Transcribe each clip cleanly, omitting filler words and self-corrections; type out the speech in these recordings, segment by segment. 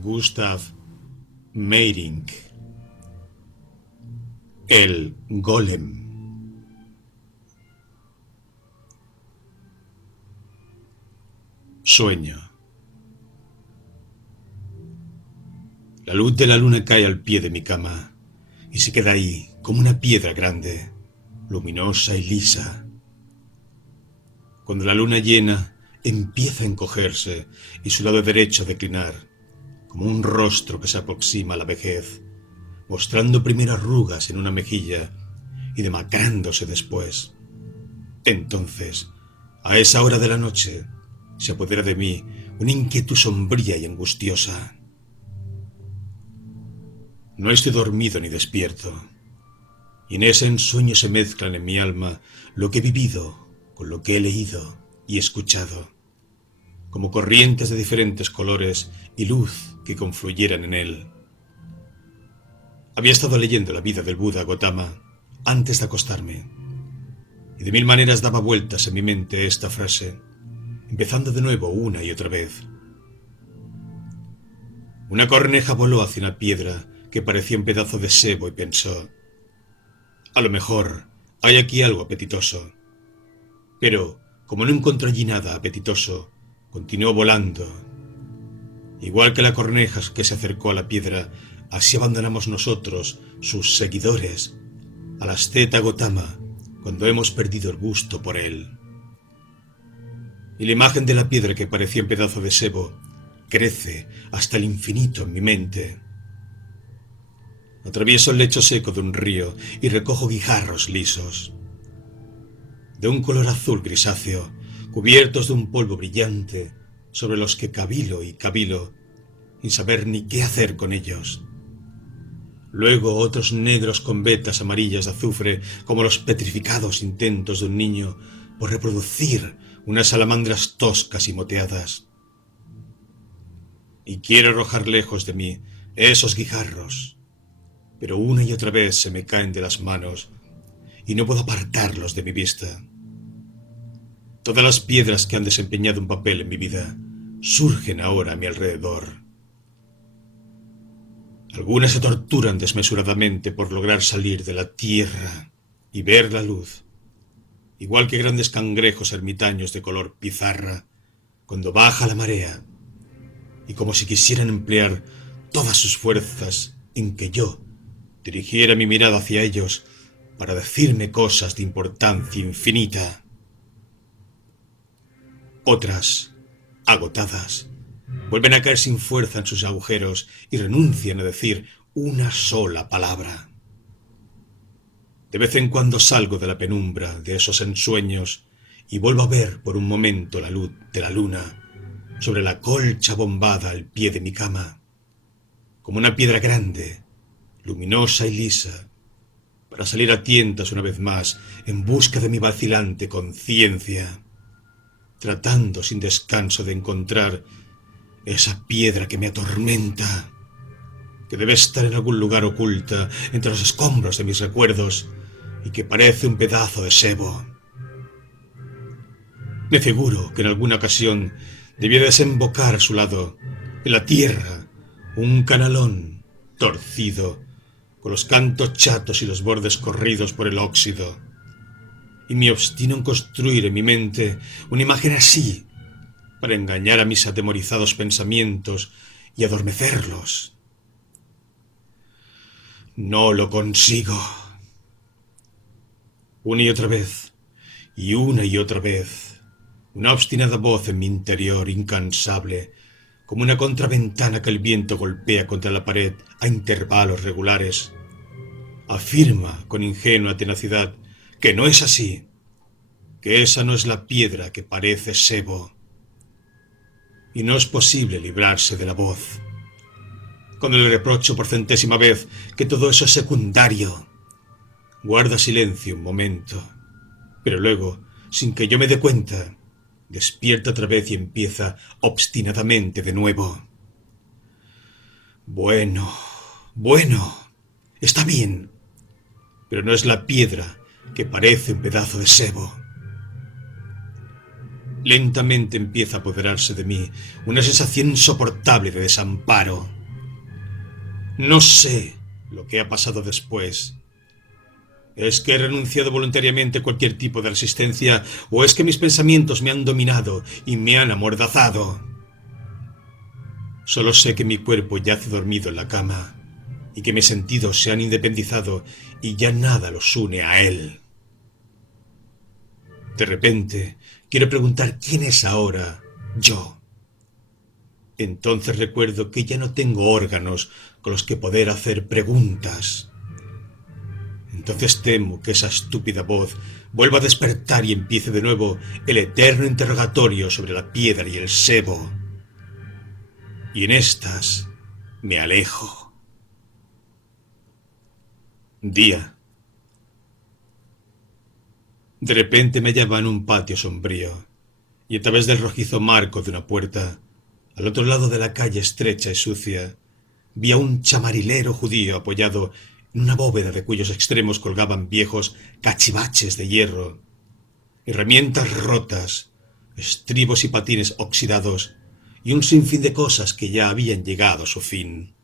Gustav Meyrink. El Golem. Sueño. La luz de la luna cae al pie de mi cama y se queda ahí como una piedra grande, luminosa y lisa. Cuando la luna llena empieza a encogerse y su lado derecho a declinar, como un rostro que se aproxima a la vejez, mostrando primero arrugas en una mejilla y demacrándose después. Entonces, a esa hora de la noche, se apodera de mí una inquietud sombría y angustiosa. No estoy dormido ni despierto, y en ese ensueño se mezclan en mi alma lo que he vivido con lo que he leído y escuchado, como corrientes de diferentes colores y luz que confluyeran en él. Había estado leyendo la vida del Buda Gautama antes de acostarme, y de mil maneras daba vueltas en mi mente esta frase, empezando de nuevo una y otra vez. Una corneja voló hacia una piedra que parecía un pedazo de sebo y pensó: a lo mejor hay aquí algo apetitoso. Pero, como no encontró allí nada apetitoso, continuó volando. Igual que la corneja que se acercó a la piedra, así abandonamos nosotros, sus seguidores, al asceta Gautama cuando hemos perdido el gusto por él. Y la imagen de la piedra que parecía un pedazo de sebo crece hasta el infinito en mi mente. Atravieso el lecho seco de un río y recojo guijarros lisos, de un color azul grisáceo, cubiertos de un polvo brillante, sobre los que cavilo y cavilo, sin saber ni qué hacer con ellos. Luego otros negros con vetas amarillas de azufre, como los petrificados intentos de un niño por reproducir unas salamandras toscas y moteadas. Y quiero arrojar lejos de mí esos guijarros, pero una y otra vez se me caen de las manos y no puedo apartarlos de mi vista. Todas las piedras que han desempeñado un papel en mi vida surgen ahora a mi alrededor. Algunas se torturan desmesuradamente por lograr salir de la tierra y ver la luz, igual que grandes cangrejos ermitaños de color pizarra cuando baja la marea, y como si quisieran emplear todas sus fuerzas en que yo dirigiera mi mirada hacia ellos para decirme cosas de importancia infinita. Otras, agotadas, vuelven a caer sin fuerza en sus agujeros y renuncian a decir una sola palabra. De vez en cuando salgo de la penumbra de esos ensueños y vuelvo a ver por un momento la luz de la luna sobre la colcha bombada al pie de mi cama, como una piedra grande, luminosa y lisa, para salir a tientas una vez más en busca de mi vacilante conciencia, tratando sin descanso de encontrar esa piedra que me atormenta, que debe estar en algún lugar oculta entre los escombros de mis recuerdos y que parece un pedazo de sebo. Me figuro que en alguna ocasión debía desembocar a su lado, en la tierra, un canalón torcido, con los cantos chatos y los bordes corridos por el óxido, y me obstino en construir en mi mente una imagen así, para engañar a mis atemorizados pensamientos y adormecerlos. No lo consigo. Una y otra vez, y una y otra vez, una obstinada voz en mi interior incansable, como una contraventana que el viento golpea contra la pared a intervalos regulares, afirma con ingenua tenacidad que no es así, que esa no es la piedra que parece sebo. Y no es posible librarse de la voz. Cuando le reprocho por centésima vez que todo eso es secundario, guarda silencio un momento, pero luego, sin que yo me dé cuenta, despierta otra vez y empieza obstinadamente de nuevo. Bueno, está bien, pero no es la piedra que parece un pedazo de sebo. Lentamente empieza a apoderarse de mí una sensación insoportable de desamparo. No sé lo que ha pasado después. ¿Es que he renunciado voluntariamente a cualquier tipo de resistencia o es que mis pensamientos me han dominado y me han amordazado? Solo sé que mi cuerpo yace dormido en la cama y que mis sentidos se han independizado y ya nada los une a él. De repente, quiero preguntar quién es ahora yo. Entonces recuerdo que ya no tengo órganos con los que poder hacer preguntas. Entonces temo que esa estúpida voz vuelva a despertar y empiece de nuevo el eterno interrogatorio sobre la piedra y el sebo. Y en estas me alejo. Día. De repente me hallaba en un patio sombrío, y a través del rojizo marco de una puerta, al otro lado de la calle estrecha y sucia, vi a un chamarilero judío apoyado en una bóveda de cuyos extremos colgaban viejos cachivaches de hierro, herramientas rotas, estribos y patines oxidados, y un sinfín de cosas que ya habían llegado a su fin.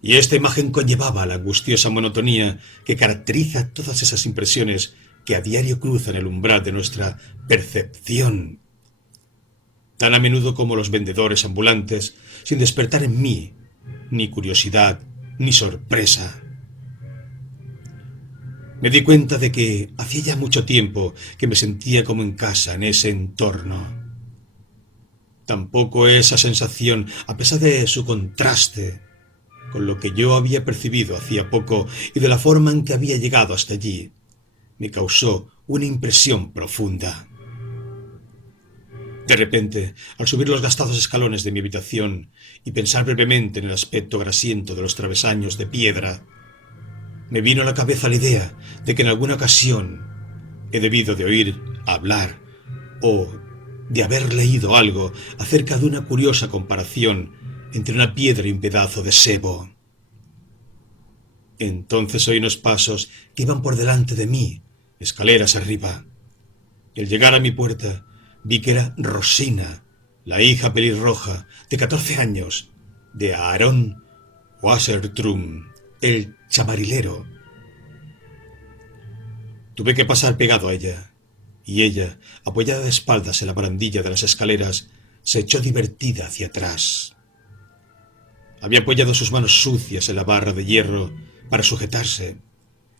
Y esta imagen conllevaba la angustiosa monotonía que caracteriza todas esas impresiones que a diario cruzan el umbral de nuestra percepción, tan a menudo como los vendedores ambulantes, sin despertar en mí ni curiosidad ni sorpresa. Me di cuenta de que hacía ya mucho tiempo que me sentía como en casa en ese entorno. Tampoco esa sensación, a pesar de su contraste con lo que yo había percibido hacía poco y de la forma en que había llegado hasta allí, me causó una impresión profunda. De repente, al subir los gastados escalones de mi habitación y pensar brevemente en el aspecto grasiento de los travesaños de piedra, me vino a la cabeza la idea de que en alguna ocasión he debido de oír hablar o de haber leído algo acerca de una curiosa comparación entre una piedra y un pedazo de sebo. Entonces oí unos pasos que iban por delante de mí, escaleras arriba. Y al llegar a mi puerta, vi que era Rosina, la hija pelirroja de 14 años, de Aarón Wassertrum, el chamarilero. Tuve que pasar pegado a ella, y ella, apoyada de espaldas en la barandilla de las escaleras, se echó divertida hacia atrás. Había apoyado sus manos sucias en la barra de hierro para sujetarse,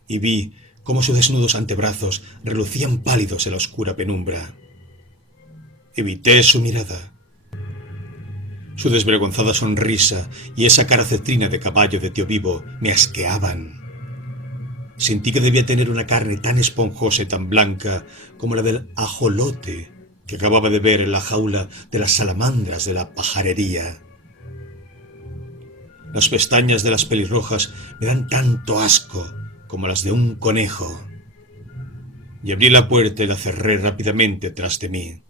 y vi cómo sus desnudos antebrazos relucían pálidos en la oscura penumbra. Evité su mirada. Su desvergonzada sonrisa y esa cara cetrina de caballo de tío vivo me asqueaban. Sentí que debía tener una carne tan esponjosa y tan blanca como la del ajolote que acababa de ver en la jaula de las salamandras de la pajarería. Las pestañas de las pelirrojas me dan tanto asco como las de un conejo. Y abrí la puerta y la cerré rápidamente tras de mí.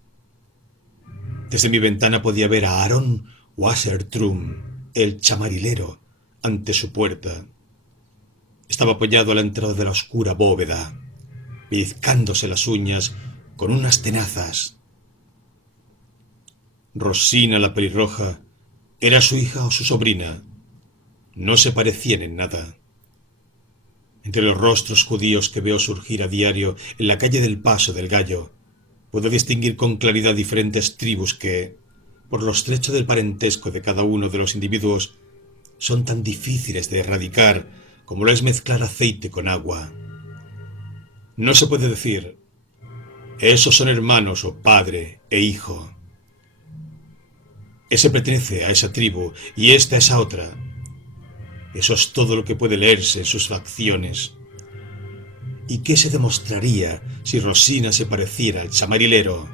Desde mi ventana podía ver a Aarón Wassertrum, el chamarilero, ante su puerta. Estaba apoyado a la entrada de la oscura bóveda, pellizcándose las uñas con unas tenazas. Rosina, la pelirroja, ¿era su hija o su sobrina? No se parecían en nada. Entre los rostros judíos que veo surgir a diario en la calle del Paso del Gallo, puedo distinguir con claridad diferentes tribus que, por lo estrecho del parentesco de cada uno de los individuos, son tan difíciles de erradicar como lo es mezclar aceite con agua. No se puede decir, esos son hermanos o padre e hijo. Ese pertenece a esa tribu y esta a esa otra. Eso es todo lo que puede leerse en sus facciones. ¿Y qué se demostraría si Rosina se pareciera al chamarilero?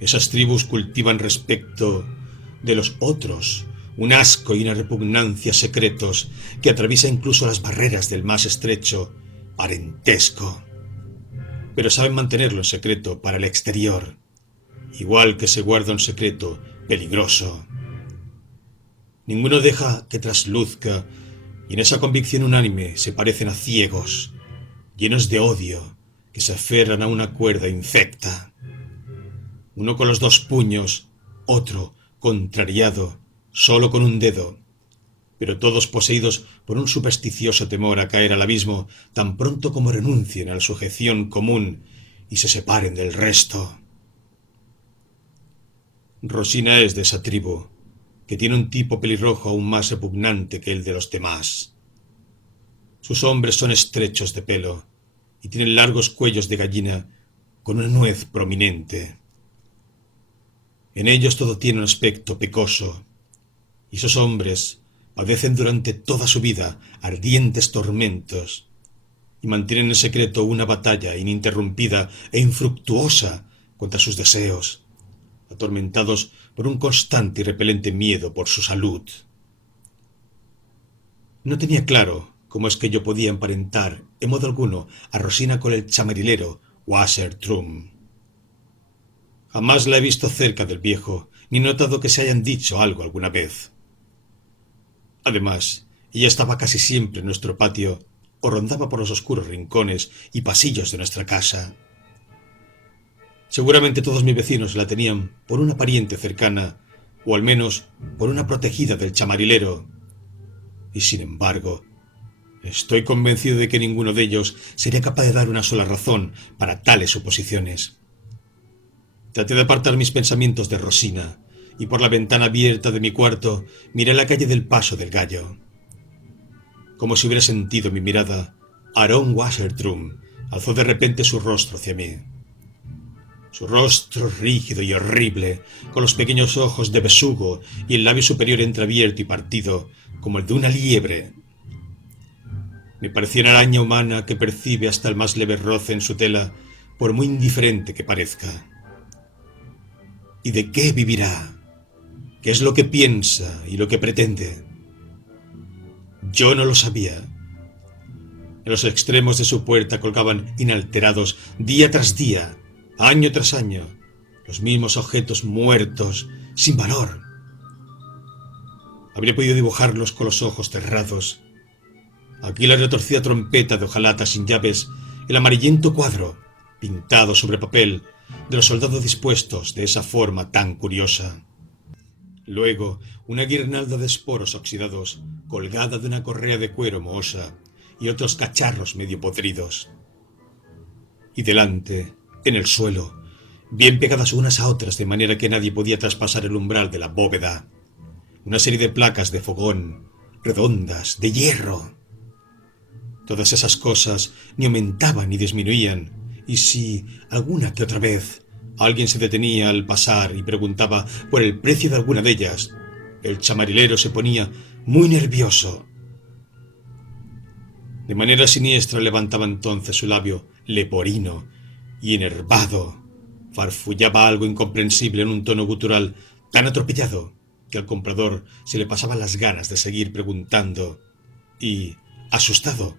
Esas tribus cultivan respecto de los otros un asco y una repugnancia secretos que atraviesa incluso las barreras del más estrecho parentesco. Pero saben mantenerlo en secreto para el exterior, igual que se guarda un secreto peligroso. Ninguno deja que trasluzca, y en esa convicción unánime se parecen a ciegos, llenos de odio, que se aferran a una cuerda infecta. Uno con los dos puños, otro, contrariado, solo con un dedo, pero todos poseídos por un supersticioso temor a caer al abismo tan pronto como renuncien a la sujeción común y se separen del resto. Rosina es de esa tribu, que tiene un tipo pelirrojo aún más repugnante que el de los demás. Sus hombres son estrechos de pelo y tienen largos cuellos de gallina con una nuez prominente. En ellos todo tiene un aspecto pecoso, y esos hombres padecen durante toda su vida ardientes tormentos y mantienen en secreto una batalla ininterrumpida e infructuosa contra sus deseos, atormentados por un constante y repelente miedo por su salud. No tenía claro cómo es que yo podía emparentar en modo alguno a Rosina con el chamarilero Wassertrum. Jamás la he visto cerca del viejo, ni notado que se hayan dicho algo alguna vez. Además, ella estaba casi siempre en nuestro patio o rondaba por los oscuros rincones y pasillos de nuestra casa. Seguramente todos mis vecinos la tenían por una pariente cercana, o al menos por una protegida del chamarilero. Y sin embargo, estoy convencido de que ninguno de ellos sería capaz de dar una sola razón para tales suposiciones. Traté de apartar mis pensamientos de Rosina, y por la ventana abierta de mi cuarto miré la calle del Paso del Gallo. Como si hubiera sentido mi mirada, Aaron Wassertrum alzó de repente su rostro hacia mí. Su rostro rígido y horrible, con los pequeños ojos de besugo y el labio superior entreabierto y partido, como el de una liebre. Me parecía una araña humana que percibe hasta el más leve roce en su tela, por muy indiferente que parezca. ¿Y de qué vivirá? ¿Qué es lo que piensa y lo que pretende? Yo no lo sabía. En los extremos de su puerta colgaban inalterados día tras día, año tras año, los mismos objetos muertos, sin valor. Habría podido dibujarlos con los ojos cerrados. Aquí la retorcida trompeta de hojalata sin llaves, el amarillento cuadro, pintado sobre papel, de los soldados dispuestos de esa forma tan curiosa. Luego, una guirnalda de esporos oxidados, colgada de una correa de cuero mohosa, y otros cacharros medio podridos. Y delante, en el suelo, bien pegadas unas a otras de manera que nadie podía traspasar el umbral de la bóveda, una serie de placas de fogón, redondas, de hierro. Todas esas cosas ni aumentaban ni disminuían, y si alguna que otra vez alguien se detenía al pasar y preguntaba por el precio de alguna de ellas, el chamarilero se ponía muy nervioso. De manera siniestra levantaba entonces su labio leporino y enervado, farfullaba algo incomprensible en un tono gutural tan atropellado que al comprador se le pasaban las ganas de seguir preguntando y, asustado,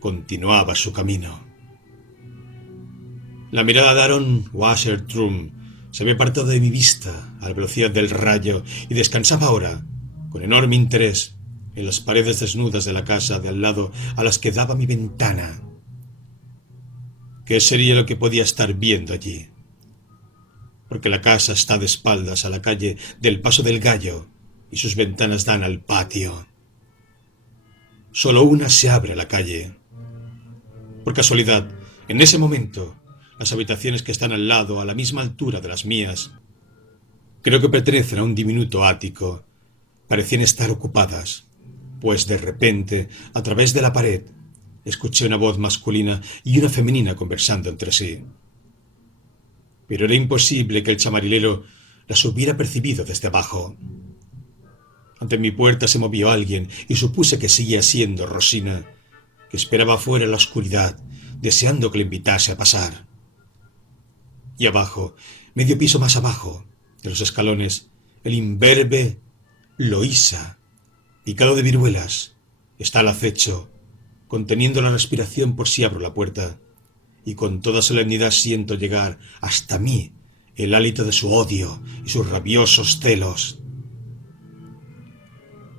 continuaba su camino. La mirada de Aaron Wassertrum se había apartado de mi vista a la velocidad del rayo y descansaba ahora, con enorme interés, en las paredes desnudas de la casa de al lado a las que daba mi ventana. ¿Qué sería lo que podía estar viendo allí? Porque la casa está de espaldas a la calle del Paso del Gallo y sus ventanas dan al patio. Solo una se abre a la calle. Por casualidad, en ese momento, las habitaciones que están al lado, a la misma altura de las mías, creo que pertenecen a un diminuto ático, parecían estar ocupadas, pues de repente, a través de la pared, escuché una voz masculina y una femenina conversando entre sí. Pero era imposible que el chamarilero las hubiera percibido desde abajo. Ante mi puerta se movió alguien y supuse que seguía siendo Rosina, que esperaba fuera en la oscuridad, deseando que le invitase a pasar. Y abajo, medio piso más abajo, de los escalones, el imberbe Loísa, picado de viruelas, está al acecho, conteniendo la respiración por si abro la puerta, y con toda solemnidad siento llegar hasta mí el hálito de su odio y sus rabiosos celos.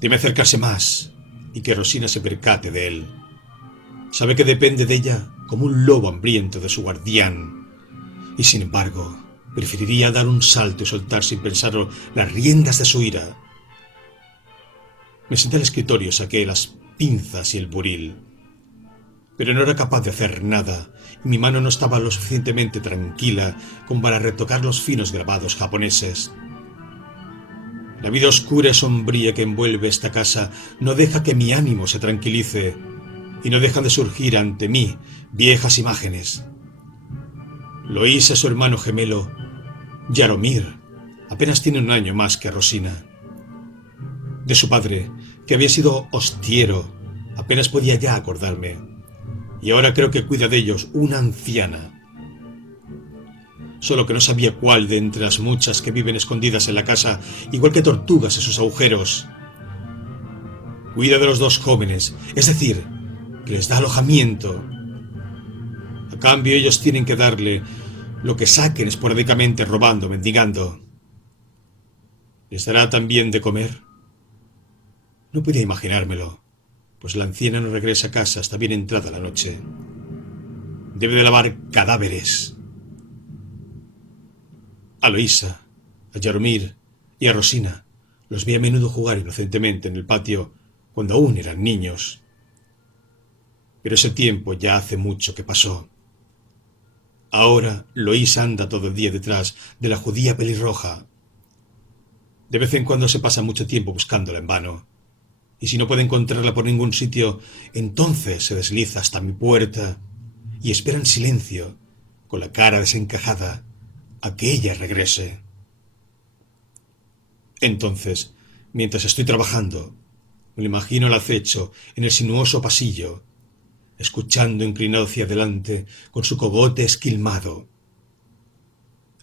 Debe acercarse más y que Rosina se percate de él. Sabe que depende de ella como un lobo hambriento de su guardián, y sin embargo preferiría dar un salto y soltar sin pensarlo las riendas de su ira. Me senté al escritorio, saqué las pinzas y el buril, pero no era capaz de hacer nada, y mi mano no estaba lo suficientemente tranquila como para retocar los finos grabados japoneses. La vida oscura y sombría que envuelve esta casa no deja que mi ánimo se tranquilice, y no dejan de surgir ante mí viejas imágenes. Loísa, su hermano gemelo, Jaromir, apenas tiene un año más que Rosina. De su padre, que había sido hostiero, apenas podía ya acordarme, y ahora creo que cuida de ellos una anciana. Solo que no sabía cuál de entre las muchas que viven escondidas en la casa, igual que tortugas en sus agujeros. Cuida de los dos jóvenes, es decir, que les da alojamiento. A cambio ellos tienen que darle lo que saquen esporádicamente robando, mendigando. ¿Les dará también de comer? No podía imaginármelo, pues la anciana no regresa a casa hasta bien entrada la noche. Debe de lavar cadáveres. A Loísa, a Jaromir y a Rosina los vi a menudo jugar inocentemente en el patio cuando aún eran niños. Pero ese tiempo ya hace mucho que pasó. Ahora Loísa anda todo el día detrás de la judía pelirroja. De vez en cuando se pasa mucho tiempo buscándola en vano, y si no puede encontrarla por ningún sitio, entonces se desliza hasta mi puerta y espera en silencio, con la cara desencajada, a que ella regrese. Entonces, mientras estoy trabajando, me lo imagino al acecho en el sinuoso pasillo, escuchando inclinado hacia adelante con su cogote esquilmado.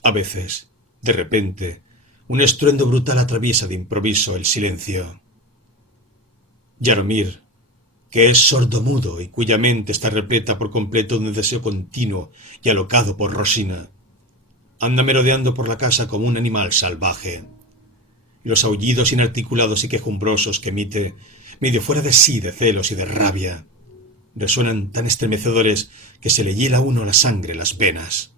A veces, de repente, un estruendo brutal atraviesa de improviso el silencio. Jaromir, que es sordomudo y cuya mente está repleta por completo de un deseo continuo y alocado por Rosina, anda merodeando por la casa como un animal salvaje. Y los aullidos inarticulados y quejumbrosos que emite, medio fuera de sí de celos y de rabia, resuenan tan estremecedores que se le hiela a uno la sangre en las venas.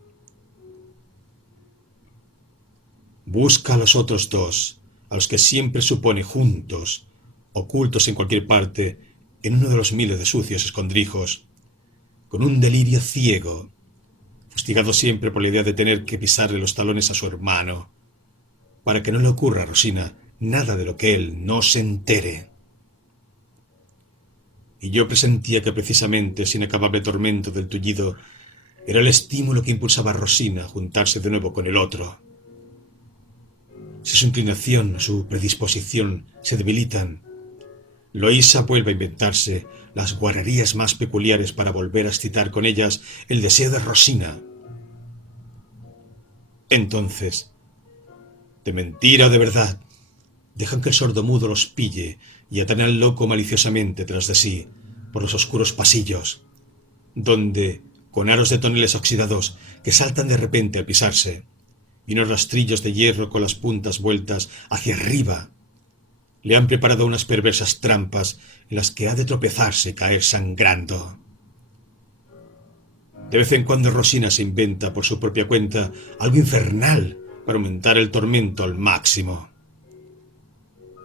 Busca a los otros dos, a los que siempre supone juntos, ocultos en cualquier parte, en uno de los miles de sucios escondrijos, con un delirio ciego, fustigado siempre por la idea de tener que pisarle los talones a su hermano, para que no le ocurra a Rosina nada de lo que él no se entere. Y yo presentía que precisamente ese inacabable tormento del tullido era el estímulo que impulsaba a Rosina a juntarse de nuevo con el otro. Si su inclinación o su predisposición se debilitan, Loísa vuelve a inventarse las guarrerías más peculiares para volver a excitar con ellas el deseo de Rosina. Entonces, de mentira o de verdad, dejan que el sordomudo los pille y atan al loco maliciosamente tras de sí por los oscuros pasillos, donde, con aros de toneles oxidados que saltan de repente al pisarse, y unos rastrillos de hierro con las puntas vueltas hacia arriba, le han preparado unas perversas trampas en las que ha de tropezarse y caer sangrando. De vez en cuando Rosina se inventa por su propia cuenta algo infernal para aumentar el tormento al máximo.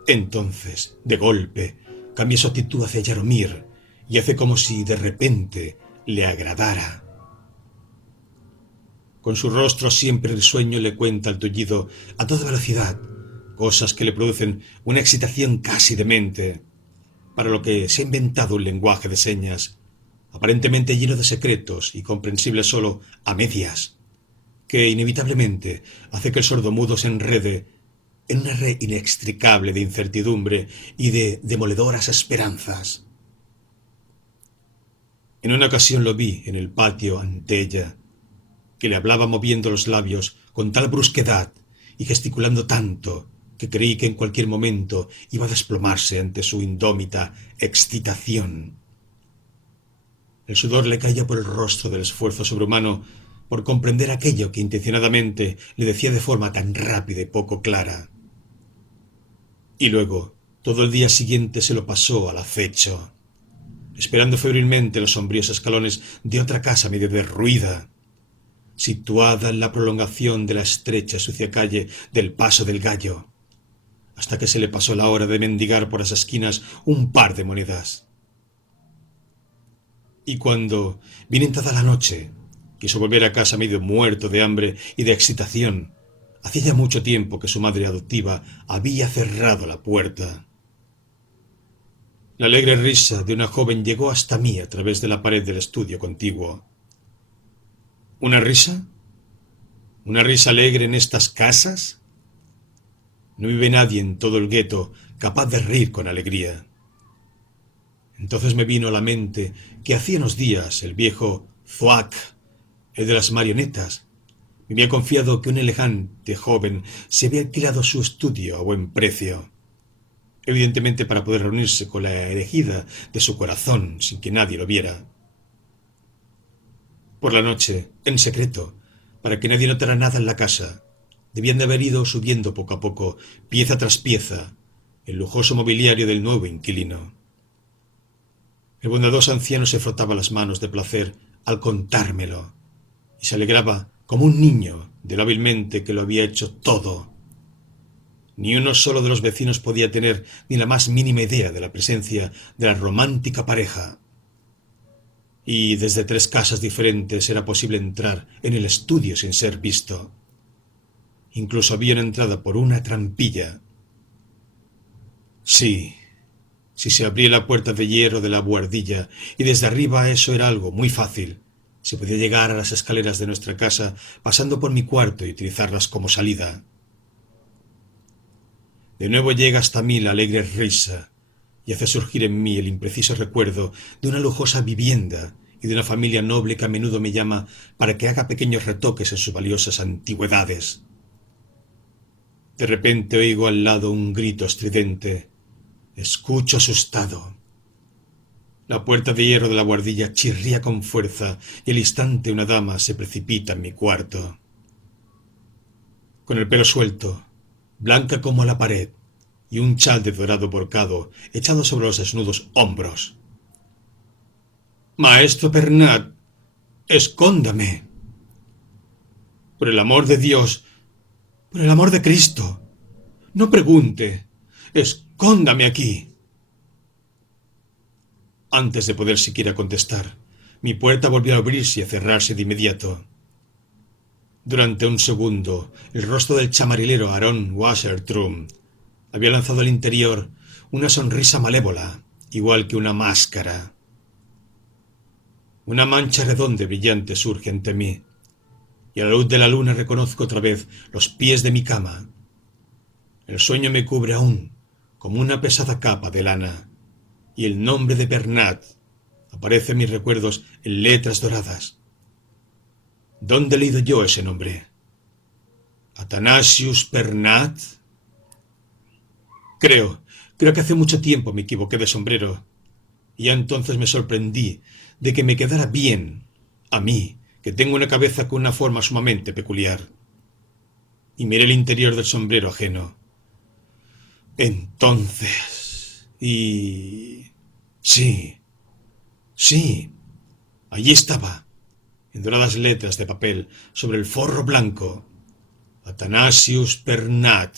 Entonces, de golpe, cambia su actitud hacia Jaromir y hace como si de repente le agradara. Con su rostro siempre risueño le cuenta al tullido a toda velocidad cosas que le producen una excitación casi demente, para lo que se ha inventado un lenguaje de señas, aparentemente lleno de secretos y comprensible solo a medias, que inevitablemente hace que el sordomudo se enrede en una red inextricable de incertidumbre y de demoledoras esperanzas. En una ocasión lo vi en el patio ante ella, que le hablaba moviendo los labios con tal brusquedad y gesticulando tanto que creí que en cualquier momento iba a desplomarse ante su indómita excitación. El sudor le caía por el rostro del esfuerzo sobrehumano por comprender aquello que intencionadamente le decía de forma tan rápida y poco clara. Y luego, todo el día siguiente se lo pasó al acecho. esperando febrilmente los sombríos escalones de otra casa medio derruida, situada en la prolongación de la estrecha y sucia calle del Paso del Gallo, hasta que se le pasó la hora de mendigar por las esquinas un par de monedas. Y cuando, bien entrada la noche, quiso volver a casa medio muerto de hambre y de excitación, hacía ya mucho tiempo que su madre adoptiva había cerrado la puerta. La alegre risa de una joven llegó hasta mí a través de la pared del estudio contiguo. ¿Una risa? ¿Una risa alegre en estas casas? No vive nadie en todo el gueto capaz de reír con alegría. Entonces me vino a la mente que hacía unos días el viejo Zoac, el de las marionetas, me había confiado que un elegante joven se había alquilado su estudio a buen precio, evidentemente para poder reunirse con la elegida de su corazón sin que nadie lo viera. Por la noche, en secreto, para que nadie notara nada en la casa, debían de haber ido subiendo poco a poco, pieza tras pieza, el lujoso mobiliario del nuevo inquilino. El bondadoso anciano se frotaba las manos de placer al contármelo, y se alegraba como un niño de lo hábilmente que lo había hecho todo. Ni uno solo de los vecinos podía tener ni la más mínima idea de la presencia de la romántica pareja. Y desde 3 casas diferentes era posible entrar en el estudio sin ser visto. Incluso había una entrada por una trampilla. Sí, si se abría la puerta de hierro de la buhardilla, y desde arriba eso era algo muy fácil. Se podía llegar a las escaleras de nuestra casa pasando por mi cuarto y utilizarlas como salida. De nuevo llega hasta mí la alegre risa, y hace surgir en mí el impreciso recuerdo de una lujosa vivienda y de una familia noble que a menudo me llama para que haga pequeños retoques en sus valiosas antigüedades. De repente oigo al lado un grito estridente. Escucho asustado. La puerta de hierro de la buhardilla chirría con fuerza y al instante una dama se precipita en mi cuarto. Con el pelo suelto, blanca como la pared, y un chal de dorado brocado echado sobre los desnudos hombros. «Maestro Bernat, escóndame. Por el amor de Dios, por el amor de Cristo, no pregunte. Escóndame aquí». Antes de poder siquiera contestar, mi puerta volvió a abrirse y a cerrarse de inmediato. Durante un segundo, el rostro del chamarilero Aaron Wassertrum había lanzado al interior una sonrisa malévola, igual que una máscara. Una mancha redonda y brillante surge ante mí, y a la luz de la luna reconozco otra vez los pies de mi cama. El sueño me cubre aún, como una pesada capa de lana, y el nombre de Bernat aparece en mis recuerdos en letras doradas. ¿Dónde he leído yo ese nombre? ¿Athanasius Bernat? Creo que hace mucho tiempo me equivoqué de sombrero, y ya entonces me sorprendí de que me quedara bien, a mí, que tengo una cabeza con una forma sumamente peculiar. Y miré el interior del sombrero ajeno. Entonces... Sí, allí estaba, en doradas letras de papel, sobre el forro blanco. Athanasius Bernat.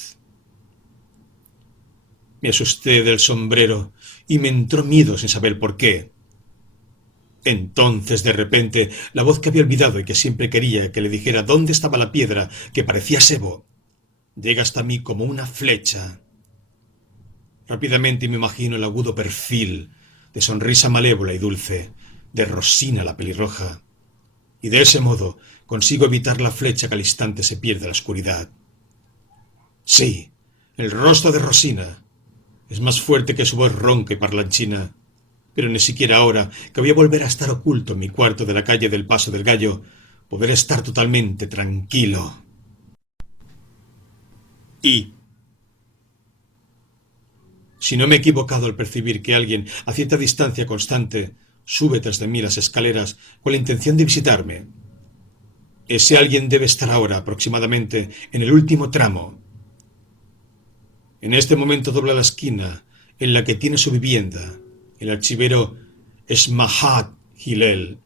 Me asusté del sombrero y me entró miedo sin saber por qué. Entonces, de repente, la voz que había olvidado y que siempre quería que le dijera dónde estaba la piedra que parecía sebo, llega hasta mí como una flecha. Rápidamente me imagino el agudo perfil, de sonrisa malévola y dulce, de Rosina la pelirroja, y de ese modo consigo evitar la flecha que al instante se pierde en la oscuridad. Sí, el rostro de Rosina es más fuerte que su voz ronca y parlanchina, pero ni siquiera ahora, que voy a volver a estar oculto en mi cuarto de la calle del Paso del Gallo, poder estar totalmente tranquilo. Y, si no me he equivocado al percibir que alguien a cierta distancia constante sube tras de mí las escaleras con la intención de visitarme, ese alguien debe estar ahora aproximadamente en el último tramo. En este momento dobla la esquina en la que tiene su vivienda, el archivero Shmahat Hillel,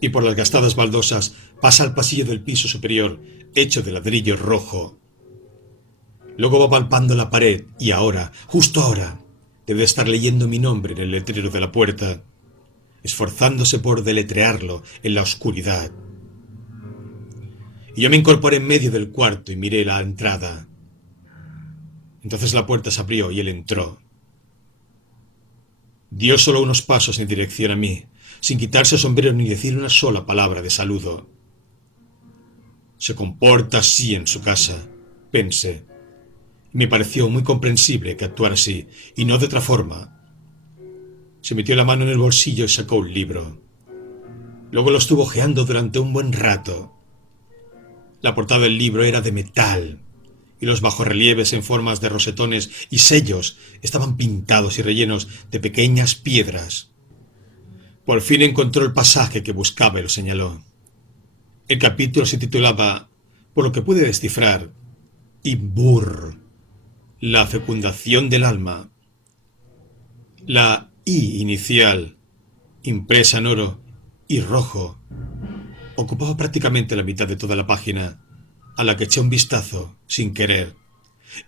y por las gastadas baldosas pasa al pasillo del piso superior, hecho de ladrillo rojo. Luego va palpando la pared y ahora, justo ahora, debe estar leyendo mi nombre en el letrero de la puerta, esforzándose por deletrearlo en la oscuridad. Y yo me incorporé en medio del cuarto y miré la entrada. Entonces la puerta se abrió y él entró. Dio solo unos pasos en dirección a mí, sin quitarse el sombrero ni decir una sola palabra de saludo. Se comporta así en su casa, pensé. Y me pareció muy comprensible que actuara así, y no de otra forma. Se metió la mano en el bolsillo y sacó un libro. Luego lo estuvo hojeando durante un buen rato. La portada del libro era de metal, y los bajorrelieves en formas de rosetones y sellos estaban pintados y rellenos de pequeñas piedras. Por fin encontró el pasaje que buscaba y lo señaló. El capítulo se titulaba, por lo que pude descifrar, Ibur, la fecundación del alma. La I inicial, impresa en oro y rojo, ocupaba prácticamente la mitad de toda la página, a la que eché un vistazo, sin querer,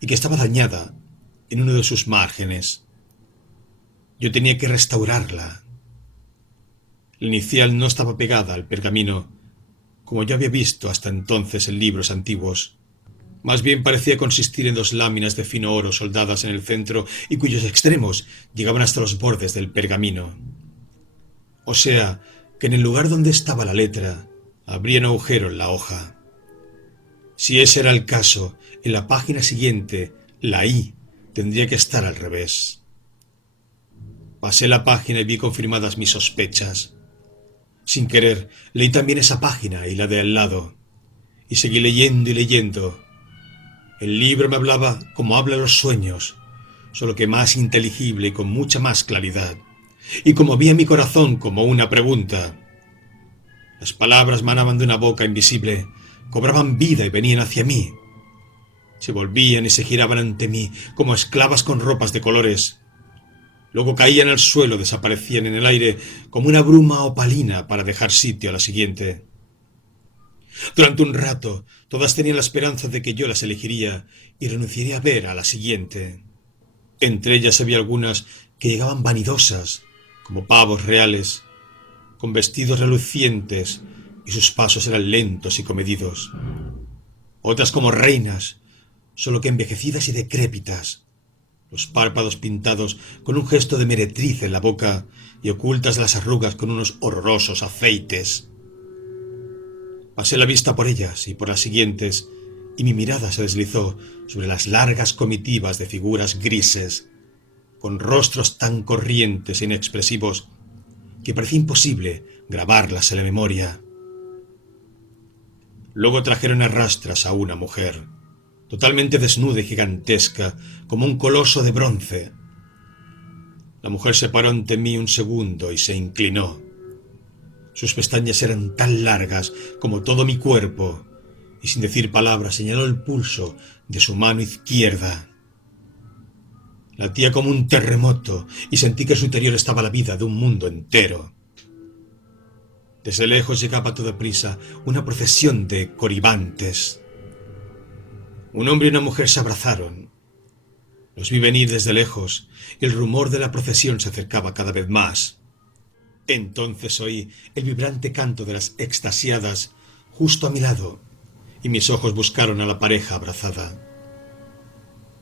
y que estaba dañada en uno de sus márgenes. Yo tenía que restaurarla. La inicial no estaba pegada al pergamino, como yo había visto hasta entonces en libros antiguos. Más bien parecía consistir en dos láminas de fino oro soldadas en el centro y cuyos extremos llegaban hasta los bordes del pergamino. O sea, que en el lugar donde estaba la letra, habría un agujero en la hoja. Si ese era el caso, en la página siguiente, la I tendría que estar al revés. Pasé la página y vi confirmadas mis sospechas. Sin querer, leí también esa página y la de al lado, y seguí leyendo y leyendo. El libro me hablaba como hablan los sueños, solo que más inteligible y con mucha más claridad, y conmovía mi corazón como una pregunta. Las palabras manaban de una boca invisible, cobraban vida y venían hacia mí. Se volvían y se giraban ante mí como esclavas con ropas de colores. Luego caían al suelo, desaparecían en el aire como una bruma opalina para dejar sitio a la siguiente. Durante un rato, todas tenían la esperanza de que yo las elegiría y renunciaría a ver a la siguiente. Entre ellas había algunas que llegaban vanidosas, como pavos reales, con vestidos relucientes, y sus pasos eran lentos y comedidos. Otras como reinas, solo que envejecidas y decrépitas, los párpados pintados con un gesto de meretriz en la boca y ocultas las arrugas con unos horrorosos aceites. Pasé la vista por ellas y por las siguientes, y mi mirada se deslizó sobre las largas comitivas de figuras grises, con rostros tan corrientes e inexpresivos que parecía imposible grabarlas en la memoria. Luego trajeron a rastras a una mujer, totalmente desnuda y gigantesca, como un coloso de bronce. La mujer se paró ante mí un segundo y se inclinó. Sus pestañas eran tan largas como todo mi cuerpo, y sin decir palabra señaló el pulso de su mano izquierda. Latía como un terremoto, y sentí que en su interior estaba la vida de un mundo entero. Desde lejos llegaba a toda prisa una procesión de coribantes. Un hombre y una mujer se abrazaron. Los vi venir desde lejos, y el rumor de la procesión se acercaba cada vez más. Entonces oí el vibrante canto de las extasiadas justo a mi lado, y mis ojos buscaron a la pareja abrazada.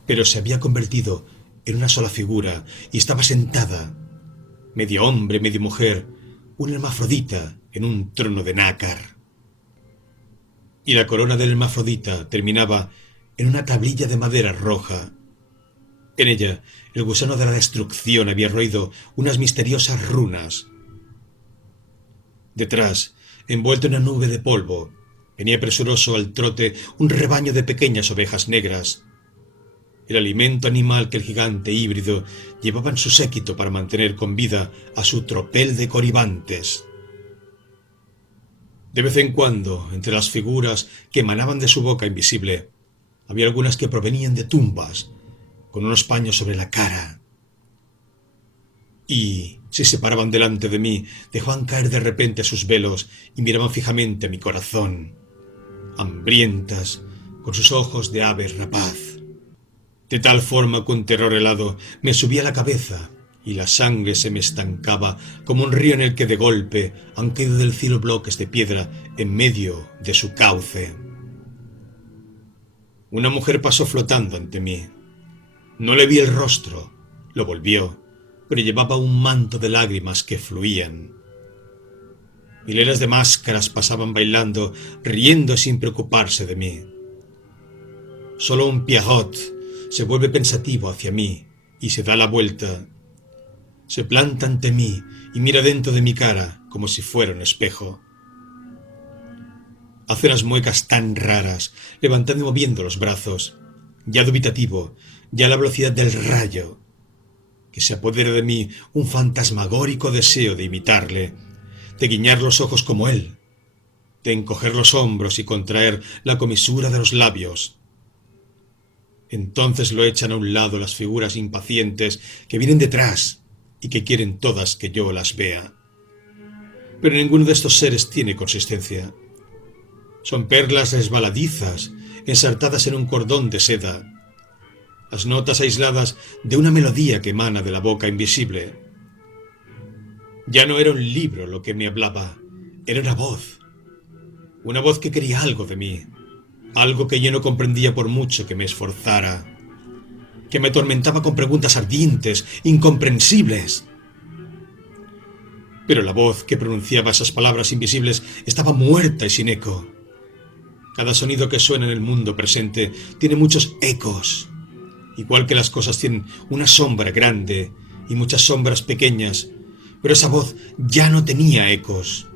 Pero se había convertido en una sola figura, y estaba sentada, medio hombre, medio mujer, una hermafrodita en un trono de nácar. Y la corona del hermafrodita terminaba en una tablilla de madera roja. En ella, el gusano de la destrucción había roído unas misteriosas runas. Detrás, envuelto en una nube de polvo, venía presuroso al trote un rebaño de pequeñas ovejas negras, el alimento animal que el gigante híbrido llevaba en su séquito para mantener con vida a su tropel de coribantes. De vez en cuando, entre las figuras que emanaban de su boca invisible, había algunas que provenían de tumbas, con unos paños sobre la cara. y se separaban delante de mí, dejaban caer de repente sus velos y miraban fijamente a mi corazón, hambrientas, con sus ojos de ave rapaz. De tal forma que un terror helado me subía a la cabeza y la sangre se me estancaba como un río en el que de golpe han caído del cielo bloques de piedra en medio de su cauce. Una mujer pasó flotando ante mí. No le vi el rostro, lo volvió, pero llevaba un manto de lágrimas que fluían. Hileras de máscaras pasaban bailando, riendo sin preocuparse de mí. Solo un Pierrot se vuelve pensativo hacia mí y se da la vuelta. Se planta ante mí y mira dentro de mi cara como si fuera un espejo. Hace unas muecas tan raras, levantando y moviendo los brazos, ya dubitativo, ya a la velocidad del rayo, que se apodera de mí un fantasmagórico deseo de imitarle, de guiñar los ojos como él, de encoger los hombros y contraer la comisura de los labios. Entonces lo echan a un lado las figuras impacientes que vienen detrás y que quieren todas que yo las vea. Pero ninguno de estos seres tiene consistencia. Son perlas resbaladizas, ensartadas en un cordón de seda, las notas aisladas de una melodía que emana de la boca invisible. Ya no era un libro lo que me hablaba, era una voz que quería algo de mí, algo que yo no comprendía por mucho que me esforzara, que me atormentaba con preguntas ardientes, incomprensibles. Pero la voz que pronunciaba esas palabras invisibles estaba muerta y sin eco. Cada sonido que suena en el mundo presente tiene muchos ecos, igual que las cosas tienen una sombra grande y muchas sombras pequeñas, pero esa voz ya no tenía ecos.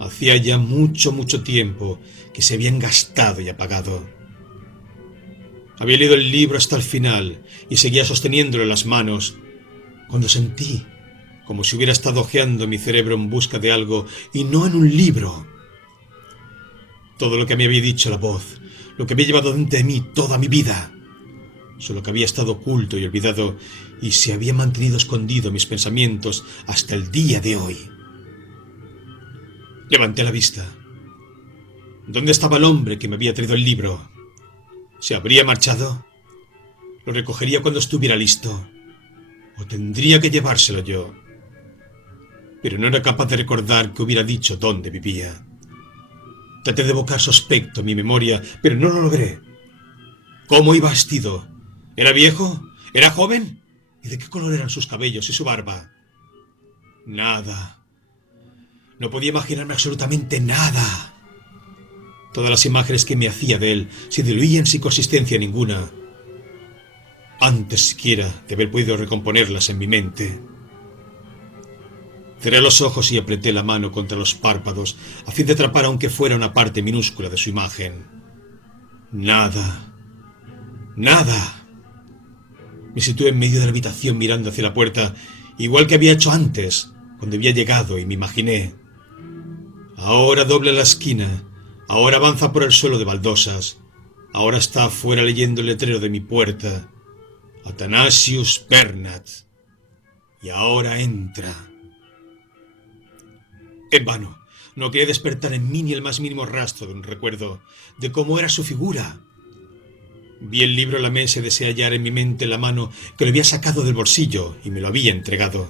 Hacía ya mucho, mucho tiempo que se habían gastado y apagado. Había leído el libro hasta el final y seguía sosteniéndolo en las manos, cuando sentí como si hubiera estado hojeando mi cerebro en busca de algo y no en un libro. Todo lo que me había dicho la voz, lo que había llevado dentro de mí toda mi vida, solo que había estado oculto y olvidado y se había mantenido escondido en mis pensamientos hasta el día de hoy. Levanté la vista. ¿Dónde estaba el hombre que me había traído el libro? ¿Se habría marchado? ¿Lo recogería cuando estuviera listo? ¿O tendría que llevárselo yo? Pero no era capaz de recordar que hubiera dicho dónde vivía. Traté de evocar su aspecto en mi memoria, pero no lo logré. ¿Cómo iba vestido? ¿Era viejo? ¿Era joven? ¿Y de qué color eran sus cabellos y su barba? Nada. No podía imaginarme absolutamente nada. Todas las imágenes que me hacía de él se diluían sin consistencia ninguna, antes siquiera de haber podido recomponerlas en mi mente. Cerré los ojos y apreté la mano contra los párpados a fin de atrapar aunque fuera una parte minúscula de su imagen. Nada. Nada. Me situé en medio de la habitación mirando hacia la puerta, igual que había hecho antes, cuando había llegado, y me imaginé. Ahora dobla la esquina, ahora avanza por el suelo de baldosas, ahora está afuera leyendo el letrero de mi puerta, Athanasius Bernat, y ahora entra. En vano, no quería despertar en mí ni el más mínimo rastro de un recuerdo de cómo era su figura. Vi el libro en la mesa y deseé hallar en mi mente la mano que lo había sacado del bolsillo y me lo había entregado.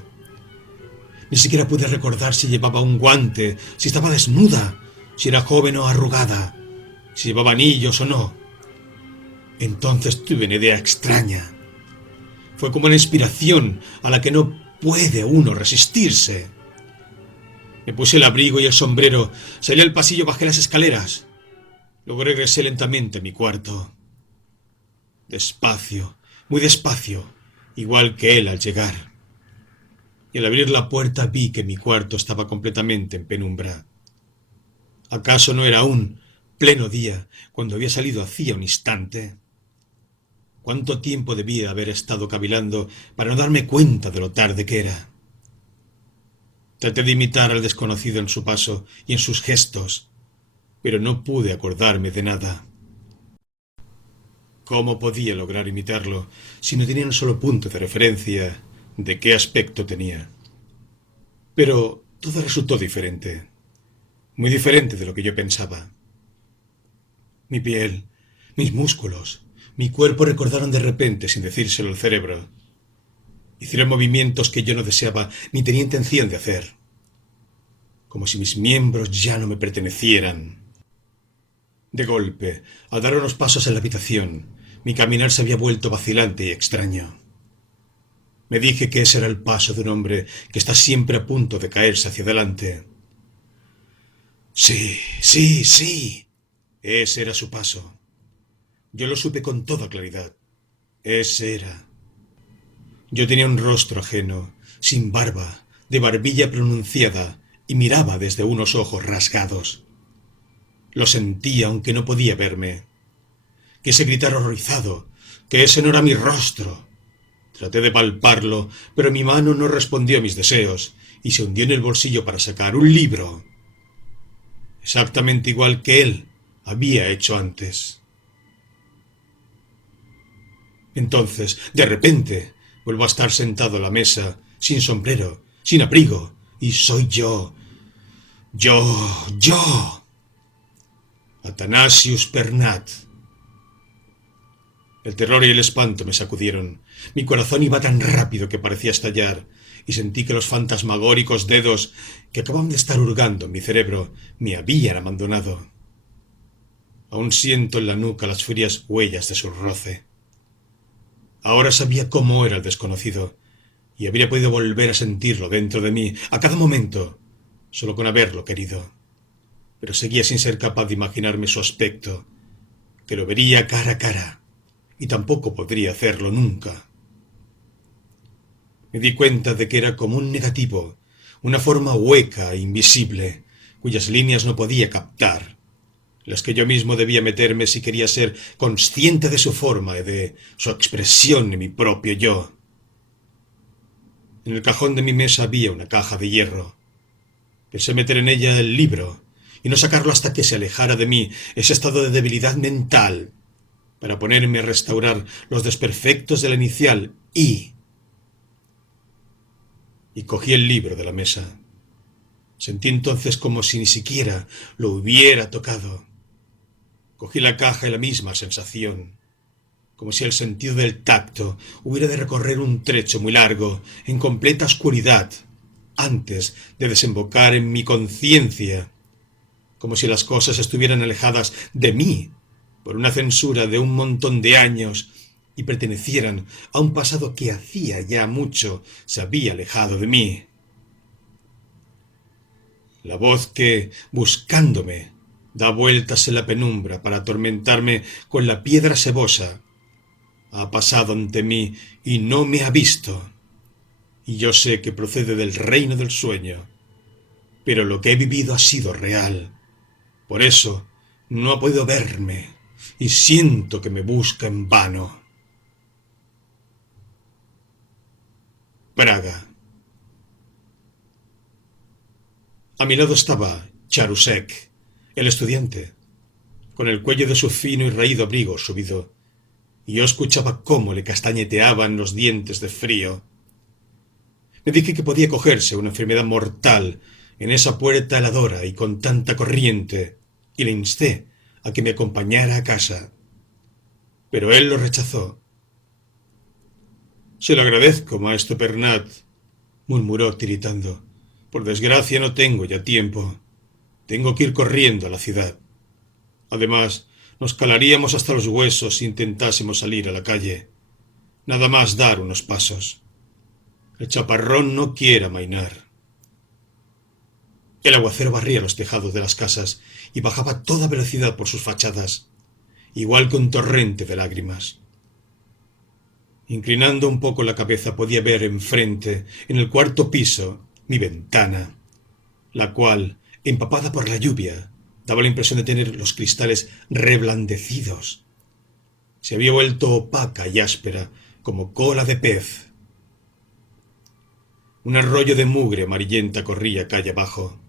Ni siquiera pude recordar si llevaba un guante, si estaba desnuda, si era joven o arrugada, si llevaba anillos o no. Entonces tuve una idea extraña. Fue como una inspiración a la que no puede uno resistirse. Me puse el abrigo y el sombrero, salí al pasillo, bajé las escaleras. Luego regresé lentamente a mi cuarto. Despacio, muy despacio, igual que él al llegar. Y al abrir la puerta vi que mi cuarto estaba completamente en penumbra. ¿Acaso no era aún pleno día cuando había salido hacía un instante? ¿Cuánto tiempo debía haber estado cavilando para no darme cuenta de lo tarde que era? Traté de imitar al desconocido en su paso y en sus gestos, pero no pude acordarme de nada. ¿Cómo podía lograr imitarlo si no tenía un solo punto de referencia, de qué aspecto tenía. Pero todo resultó diferente, muy diferente de lo que yo pensaba. Mi piel, mis músculos, mi cuerpo recordaron de repente, sin decírselo al cerebro. Hicieron movimientos que yo no deseaba ni tenía intención de hacer, como si mis miembros ya no me pertenecieran. De golpe, al dar unos pasos en la habitación, mi caminar se había vuelto vacilante y extraño. Me dije que ese era el paso de un hombre que está siempre a punto de caerse hacia adelante. Sí, sí, sí. Ese era su paso. Yo lo supe con toda claridad. Ese era. Yo tenía un rostro ajeno, sin barba, de barbilla pronunciada, y miraba desde unos ojos rasgados. Lo sentía aunque no podía verme. Quise gritar horrorizado, que ese no era mi rostro. Traté de palparlo, pero mi mano no respondió a mis deseos, y se hundió en el bolsillo para sacar un libro. Exactamente igual que él había hecho antes. Entonces, de repente, vuelvo a estar sentado a la mesa, sin sombrero, sin abrigo, y soy yo. Yo. Athanasius Pernat. El terror y el espanto me sacudieron. Mi corazón iba tan rápido que parecía estallar, y sentí que los fantasmagóricos dedos que acababan de estar hurgando en mi cerebro me habían abandonado. Aún siento en la nuca las frías huellas de su roce. Ahora sabía cómo era el desconocido, y habría podido volver a sentirlo dentro de mí a cada momento, solo con haberlo querido. Pero seguía sin ser capaz de imaginarme su aspecto, que lo vería cara a cara, y tampoco podría hacerlo nunca. Me di cuenta de que era como un negativo, una forma hueca e invisible, cuyas líneas no podía captar, las que yo mismo debía meterme si quería ser consciente de su forma y de su expresión en mi propio yo. En el cajón de mi mesa había una caja de hierro. Pensé meter en ella el libro y no sacarlo hasta que se alejara de mí ese estado de debilidad mental, para ponerme a restaurar los desperfectos de la inicial I. Y cogí el libro de la mesa. Sentí entonces como si ni siquiera lo hubiera tocado. Cogí la caja y la misma sensación, como si el sentido del tacto hubiera de recorrer un trecho muy largo, en completa oscuridad, antes de desembocar en mi conciencia, como si las cosas estuvieran alejadas de mí por una censura de un montón de años y pertenecieran a un pasado que hacía ya mucho se había alejado de mí. La voz que, buscándome, da vueltas en la penumbra para atormentarme con la piedra sebosa, ha pasado ante mí y no me ha visto. Y yo sé que procede del reino del sueño, pero lo que he vivido ha sido real. Por eso no ha podido verme y siento que me busca en vano. Praga. A mi lado estaba Charusek, el estudiante, con el cuello de su fino y raído abrigo subido, y yo escuchaba cómo le castañeteaban los dientes de frío. Me dije que podía cogerse una enfermedad mortal en esa puerta heladora y con tanta corriente, y le insté a que me acompañara a casa. Pero él lo rechazó. Se lo agradezco, maestro Pernat, murmuró tiritando. Por desgracia no tengo ya tiempo. Tengo que ir corriendo a la ciudad. Además, nos calaríamos hasta los huesos si intentásemos salir a la calle. Nada más dar unos pasos. El chaparrón no quiere amainar. El aguacero barría los tejados de las casas y bajaba a toda velocidad por sus fachadas, igual que un torrente de lágrimas. Inclinando un poco la cabeza podía ver enfrente, en el cuarto piso, mi ventana, la cual, empapada por la lluvia, daba la impresión de tener los cristales reblandecidos. Se había vuelto opaca y áspera, como cola de pez. Un arroyo de mugre amarillenta corría calle abajo,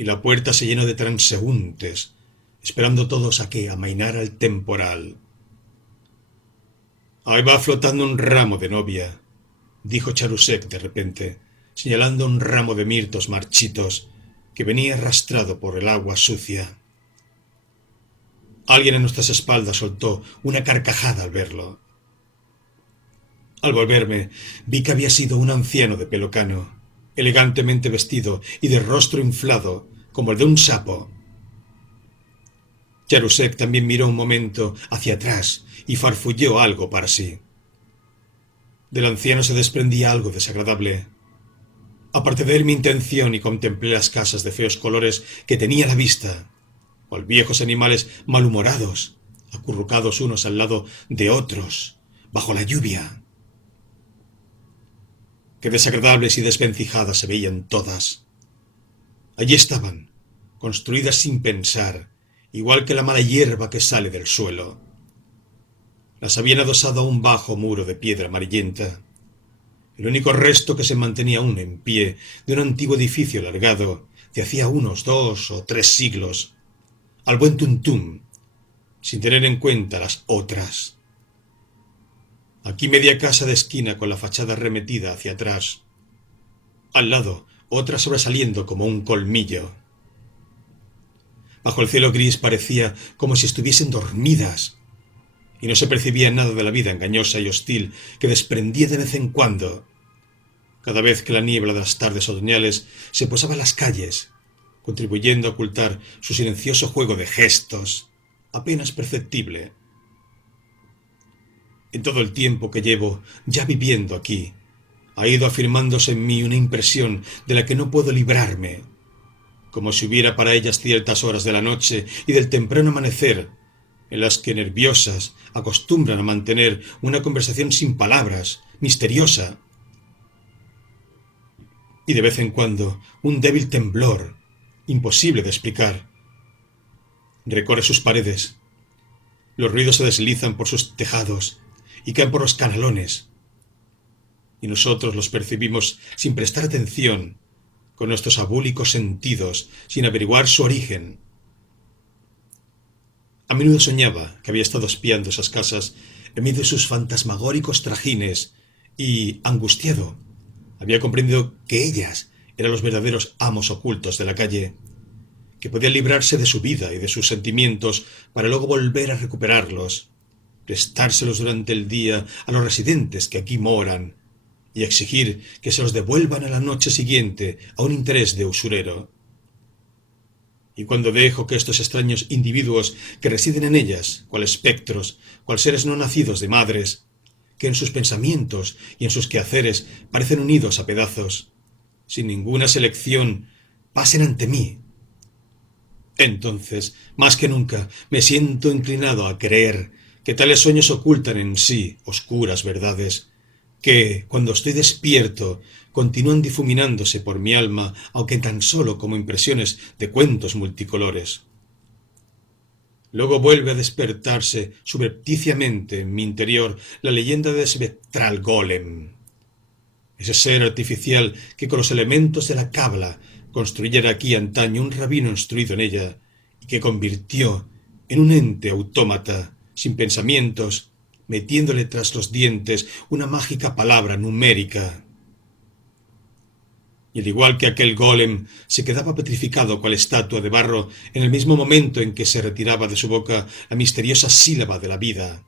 y la puerta se llenó de transeúntes, esperando todos a que amainara el temporal. Ahí va flotando un ramo de novia, dijo Charusek de repente, señalando un ramo de mirtos marchitos que venía arrastrado por el agua sucia. Alguien a nuestras espaldas soltó una carcajada al verlo. Al volverme, vi que había sido un anciano de pelo cano, elegantemente vestido y de rostro inflado, como el de un sapo. Charusek también miró un momento hacia atrás y farfulló algo para sí. Del anciano se desprendía algo desagradable. Aparté de él mi intención y contemplé las casas de feos colores que tenía a la vista, cual viejos animales malhumorados, acurrucados unos al lado de otros, bajo la lluvia. Qué desagradables y desvencijadas se veían todas. Allí estaban, construidas sin pensar, igual que la mala hierba que sale del suelo. Las habían adosado a un bajo muro de piedra amarillenta. El único resto que se mantenía aún en pie de un antiguo edificio alargado de hacía unos 2 o 3 siglos, al buen tuntún, sin tener en cuenta las otras. Aquí media casa de esquina con la fachada remetida hacia atrás. Al lado, otra sobresaliendo como un colmillo. Bajo el cielo gris parecía como si estuviesen dormidas, y no se percibía nada de la vida engañosa y hostil que desprendía de vez en cuando, cada vez que la niebla de las tardes otoñales se posaba en las calles, contribuyendo a ocultar su silencioso juego de gestos, apenas perceptible. En todo el tiempo que llevo ya viviendo aquí, ha ido afirmándose en mí una impresión de la que no puedo librarme, como si hubiera para ellas ciertas horas de la noche y del temprano amanecer, en las que nerviosas acostumbran a mantener una conversación sin palabras, misteriosa, y de vez en cuando un débil temblor, imposible de explicar, recorre sus paredes. Los ruidos se deslizan por sus tejados y caen por los canalones, y nosotros los percibimos sin prestar atención, con nuestros abúlicos sentidos, sin averiguar su origen. A menudo soñaba que había estado espiando esas casas en medio de sus fantasmagóricos trajines y, angustiado, había comprendido que ellas eran los verdaderos amos ocultos de la calle, que podían librarse de su vida y de sus sentimientos para luego volver a recuperarlos, prestárselos durante el día a los residentes que aquí moran y exigir que se los devuelvan a la noche siguiente a un interés de usurero. Y cuando dejo que estos extraños individuos que residen en ellas, cual espectros, cual seres no nacidos de madres, que en sus pensamientos y en sus quehaceres parecen unidos a pedazos, sin ninguna selección, pasen ante mí, entonces, más que nunca, me siento inclinado a creer que tales sueños ocultan en sí oscuras verdades, que, cuando estoy despierto, continúan difuminándose por mi alma, aunque tan solo como impresiones de cuentos multicolores. Luego vuelve a despertarse subrepticiamente en mi interior la leyenda de ese espectral golem, ese ser artificial que con los elementos de la cábala construyera aquí antaño un rabino instruido en ella y que convirtió en un ente autómata, sin pensamientos, metiéndole tras los dientes una mágica palabra numérica. Y al igual que aquel golem se quedaba petrificado cual estatua de barro en el mismo momento en que se retiraba de su boca la misteriosa sílaba de la vida.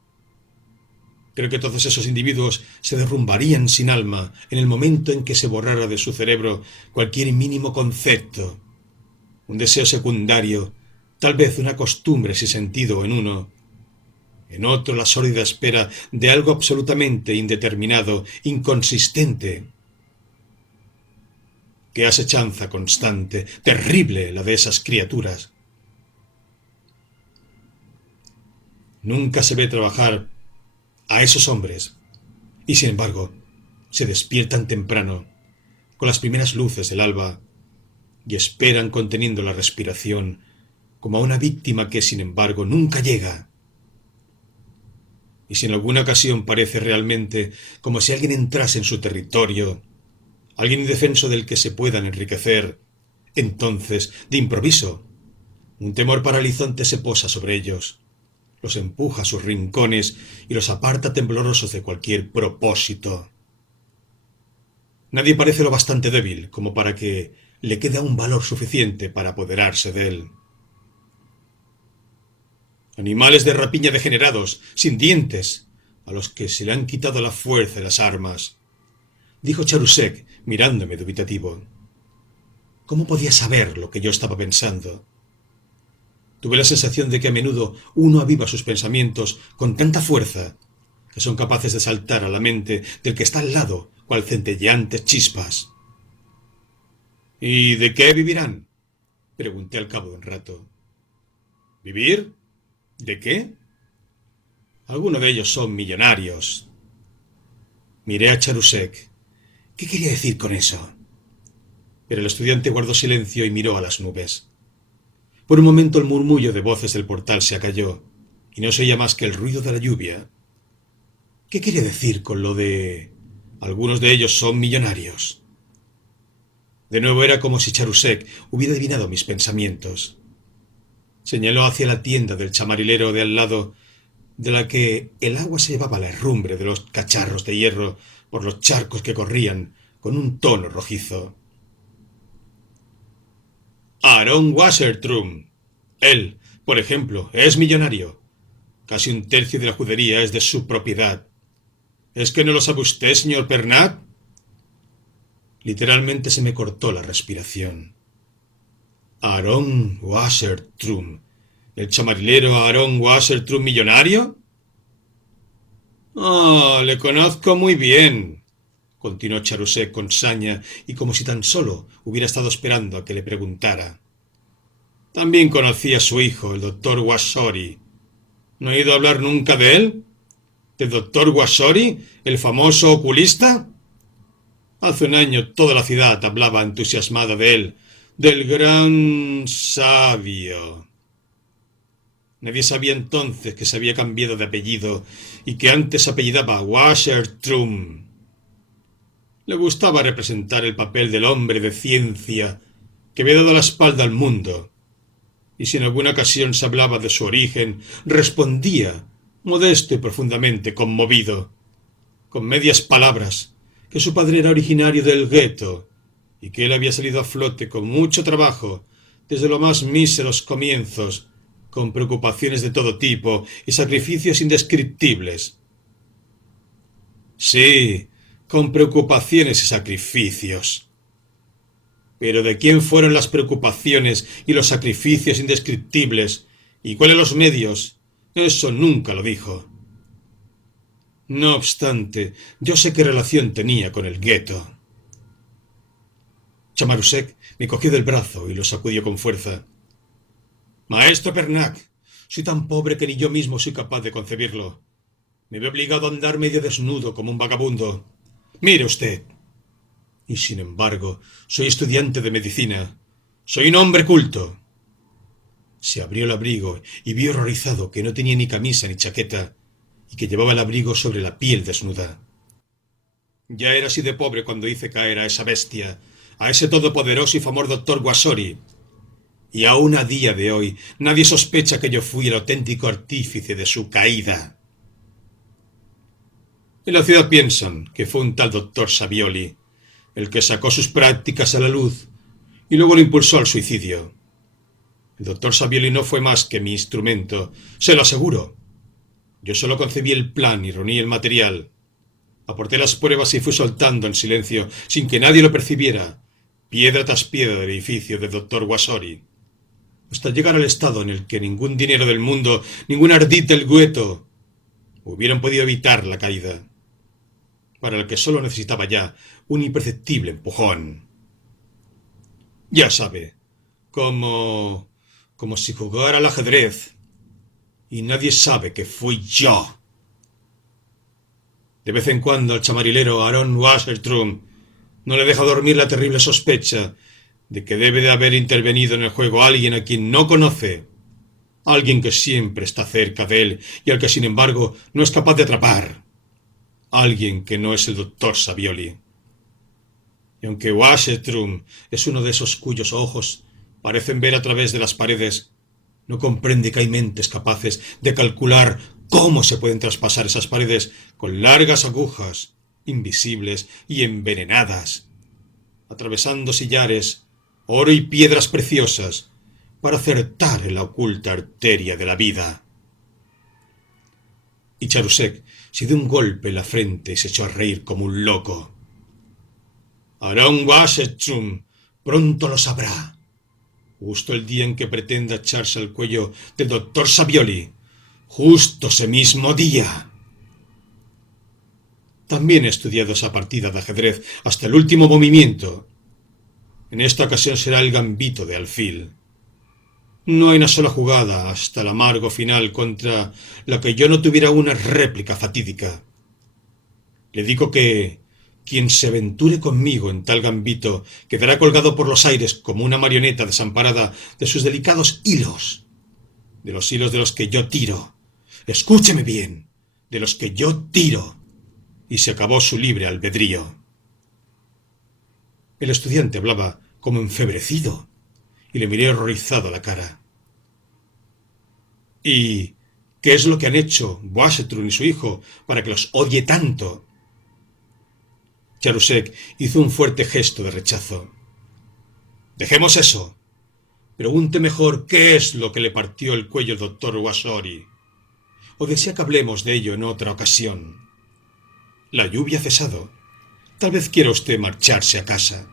Creo que todos esos individuos se derrumbarían sin alma en el momento en que se borrara de su cerebro cualquier mínimo concepto, un deseo secundario, tal vez una costumbre sin sentido en uno, en otro la sórdida espera de algo absolutamente indeterminado, inconsistente. Qué asechanza constante, terrible la de esas criaturas. Nunca se ve trabajar a esos hombres, y sin embargo, se despiertan temprano, con las primeras luces del alba, y esperan conteniendo la respiración, como a una víctima que, sin embargo, nunca llega. Y si en alguna ocasión parece realmente como si alguien entrase en su territorio, alguien indefenso del que se puedan enriquecer, entonces, de improviso, un temor paralizante se posa sobre ellos, los empuja a sus rincones y los aparta temblorosos de cualquier propósito. Nadie parece lo bastante débil como para que le quede un valor suficiente para apoderarse de él. Animales de rapiña degenerados, sin dientes, a los que se le han quitado la fuerza de las armas, dijo Charusek, mirándome dubitativo. ¿Cómo podía saber lo que yo estaba pensando? Tuve la sensación de que a menudo uno aviva sus pensamientos con tanta fuerza que son capaces de saltar a la mente del que está al lado, cual centelleantes chispas. ¿Y de qué vivirán? Pregunté al cabo de un rato. ¿Vivir? ¿De qué? Algunos de ellos son millonarios. Miré a Charusek. ¿Qué quería decir con eso? Pero el estudiante guardó silencio y miró a las nubes. Por un momento el murmullo de voces del portal se acalló, y no se oía más que el ruido de la lluvia. ¿Qué quería decir con lo de algunos de ellos son millonarios? De nuevo era como si Charusek hubiera adivinado mis pensamientos. Señaló hacia la tienda del chamarilero de al lado, de la que el agua se llevaba la herrumbre de los cacharros de hierro por los charcos que corrían con un tono rojizo. Aaron Wassertrum. Él, por ejemplo, es millonario. Casi un tercio de la judería es de su propiedad. ¿Es que no lo sabe usted, señor Pernat? Literalmente se me cortó la respiración. Aaron Wassertrum. ¿El chamarilero Aaron Wassertrum millonario? Ah, le conozco muy bien, continuó Charusek con saña y como si tan solo hubiera estado esperando a que le preguntara. También conocí a su hijo, el doctor Wasori. ¿No he oído hablar nunca de él? ¿Del doctor Wasori, el famoso oculista? Hace un año toda la ciudad hablaba entusiasmada de él, del gran sabio. Nadie sabía entonces que se había cambiado de apellido y que antes apellidaba Wassertrum. Le gustaba representar el papel del hombre de ciencia que había dado la espalda al mundo, y si en alguna ocasión se hablaba de su origen, respondía, modesto y profundamente conmovido, con medias palabras, que su padre era originario del gueto y que él había salido a flote con mucho trabajo desde los más míseros comienzos, con preocupaciones de todo tipo y sacrificios indescriptibles. Sí, con preocupaciones y sacrificios. Pero ¿de quién fueron las preocupaciones y los sacrificios indescriptibles? ¿Y cuáles los medios? Eso nunca lo dijo. No obstante, yo sé qué relación tenía con el gueto. Chamarusek me cogió del brazo y lo sacudió con fuerza. Maestro Pernac, soy tan pobre que ni yo mismo soy capaz de concebirlo. Me veo obligado a andar medio desnudo como un vagabundo. Mire usted. Y sin embargo, soy estudiante de medicina. Soy un hombre culto. Se abrió el abrigo y vi horrorizado que no tenía ni camisa ni chaqueta y que llevaba el abrigo sobre la piel desnuda. Ya era así de pobre cuando hice caer a esa bestia, a ese todopoderoso y famoso doctor Wasori. Y aún a día de hoy nadie sospecha que yo fui el auténtico artífice de su caída. En la ciudad piensan que fue un tal doctor Savioli el que sacó sus prácticas a la luz y luego lo impulsó al suicidio. El doctor Savioli no fue más que mi instrumento, se lo aseguro. Yo solo concebí el plan y reuní el material. Aporté las pruebas y fui soltando en silencio, sin que nadie lo percibiera, piedra tras piedra del edificio del doctor Wasori, hasta llegar al estado en el que ningún dinero del mundo, ningún ardid del gueto, hubieran podido evitar la caída, para el que solo necesitaba ya un imperceptible empujón. Ya sabe, como si jugara al ajedrez, y nadie sabe que fui yo. De vez en cuando al chamarilero Aaron Wassertrum no le deja dormir la terrible sospecha de que debe de haber intervenido en el juego alguien a quien no conoce, alguien que siempre está cerca de él y al que sin embargo no es capaz de atrapar, alguien que no es el doctor Savioli. Y aunque Wassertrum es uno de esos cuyos ojos parecen ver a través de las paredes, no comprende que hay mentes capaces de calcular cómo se pueden traspasar esas paredes con largas agujas invisibles y envenenadas, atravesando sillares, oro y piedras preciosas, para acertar en la oculta arteria de la vida. Y Charusek se dio un golpe en la frente y se echó a reír como un loco. Aaron Wasserstrom pronto lo sabrá, justo el día en que pretenda echarse al cuello del doctor Savioli, justo ese mismo día. También he estudiado esa partida de ajedrez hasta el último movimiento. En esta ocasión será el gambito de alfil. No hay una sola jugada hasta el amargo final contra la que yo no tuviera una réplica fatídica. Le digo que quien se aventure conmigo en tal gambito quedará colgado por los aires como una marioneta desamparada de sus delicados hilos, de los hilos de los que yo tiro. Escúcheme bien, de los que yo tiro. Y se acabó su libre albedrío. El estudiante hablaba como enfebrecido, y le miré horrorizado a la cara. ¿Y qué es lo que han hecho Wassertrum y su hijo para que los odie tanto? Charusek hizo un fuerte gesto de rechazo. Dejemos eso. Pregunte mejor qué es lo que le partió el cuello al doctor Wasori. ¿O desea que hablemos de ello en otra ocasión? La lluvia ha cesado. Tal vez quiera usted marcharse a casa.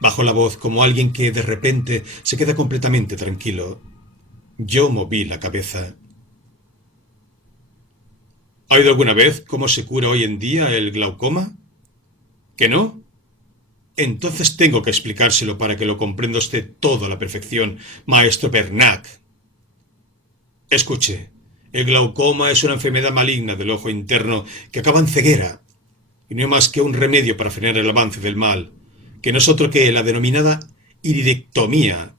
Bajó la voz como alguien que de repente se queda completamente tranquilo. Yo moví la cabeza. ¿Ha oído alguna vez cómo se cura hoy en día el glaucoma? ¿Que no? Entonces tengo que explicárselo para que lo comprenda usted todo a la perfección, maestro Bernac. Escuche, el glaucoma es una enfermedad maligna del ojo interno que acaba en ceguera, y no hay más que un remedio para frenar el avance del mal, que no es otro que la denominada iridectomía,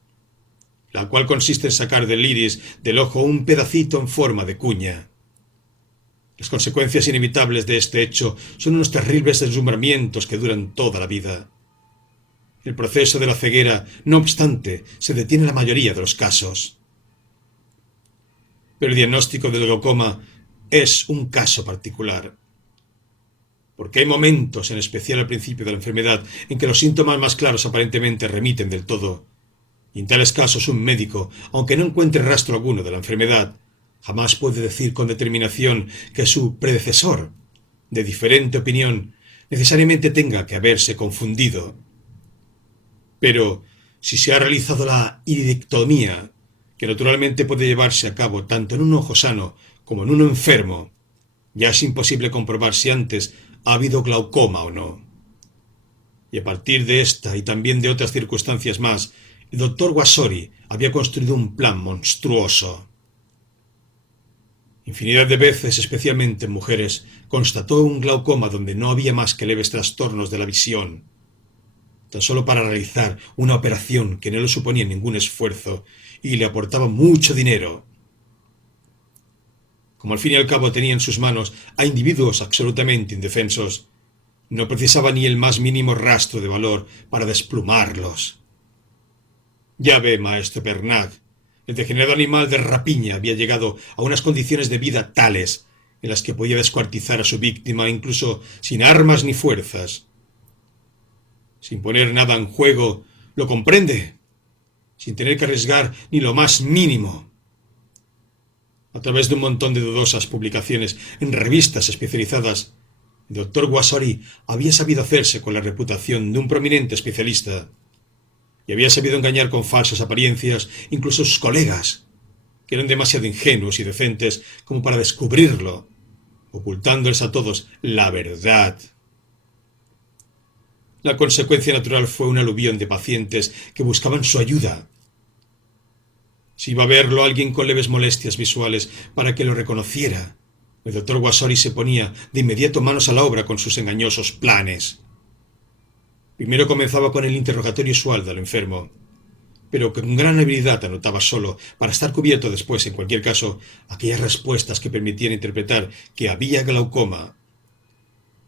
la cual consiste en sacar del iris del ojo un pedacito en forma de cuña. Las consecuencias inevitables de este hecho son unos terribles deslumbramientos que duran toda la vida. El proceso de la ceguera, no obstante, se detiene en la mayoría de los casos. Pero el diagnóstico del glaucoma es un caso particular, porque hay momentos, en especial al principio de la enfermedad, en que los síntomas más claros aparentemente remiten del todo, y en tales casos un médico, aunque no encuentre rastro alguno de la enfermedad, jamás puede decir con determinación que su predecesor, de diferente opinión, necesariamente tenga que haberse confundido. Pero si se ha realizado la iridectomía, que naturalmente puede llevarse a cabo tanto en un ojo sano como en uno enfermo, ya es imposible comprobar si antes ha habido glaucoma o no. Y a partir de esta y también de otras circunstancias más, el doctor Wasori había construido un plan monstruoso. Infinidad de veces, especialmente en mujeres, constató un glaucoma donde no había más que leves trastornos de la visión. Tan solo para realizar una operación que no le suponía ningún esfuerzo y le aportaba mucho dinero. Como al fin y al cabo tenía en sus manos a individuos absolutamente indefensos, no precisaba ni el más mínimo rastro de valor para desplumarlos. Ya ve, maestro Bernac, el degenerado animal de rapiña había llegado a unas condiciones de vida tales en las que podía descuartizar a su víctima incluso sin armas ni fuerzas. Sin poner nada en juego, ¿lo comprende? Sin tener que arriesgar ni lo más mínimo. A través de un montón de dudosas publicaciones en revistas especializadas, el doctor Wasori había sabido hacerse con la reputación de un prominente especialista y había sabido engañar con falsas apariencias incluso a sus colegas, que eran demasiado ingenuos y decentes como para descubrirlo, ocultándoles a todos la verdad. La consecuencia natural fue un aluvión de pacientes que buscaban su ayuda. Si iba a verlo alguien con leves molestias visuales para que lo reconociera, el doctor Wasori se ponía de inmediato manos a la obra con sus engañosos planes. Primero comenzaba con el interrogatorio usual del enfermo, pero con gran habilidad anotaba solo, para estar cubierto después, en cualquier caso, aquellas respuestas que permitían interpretar que había glaucoma,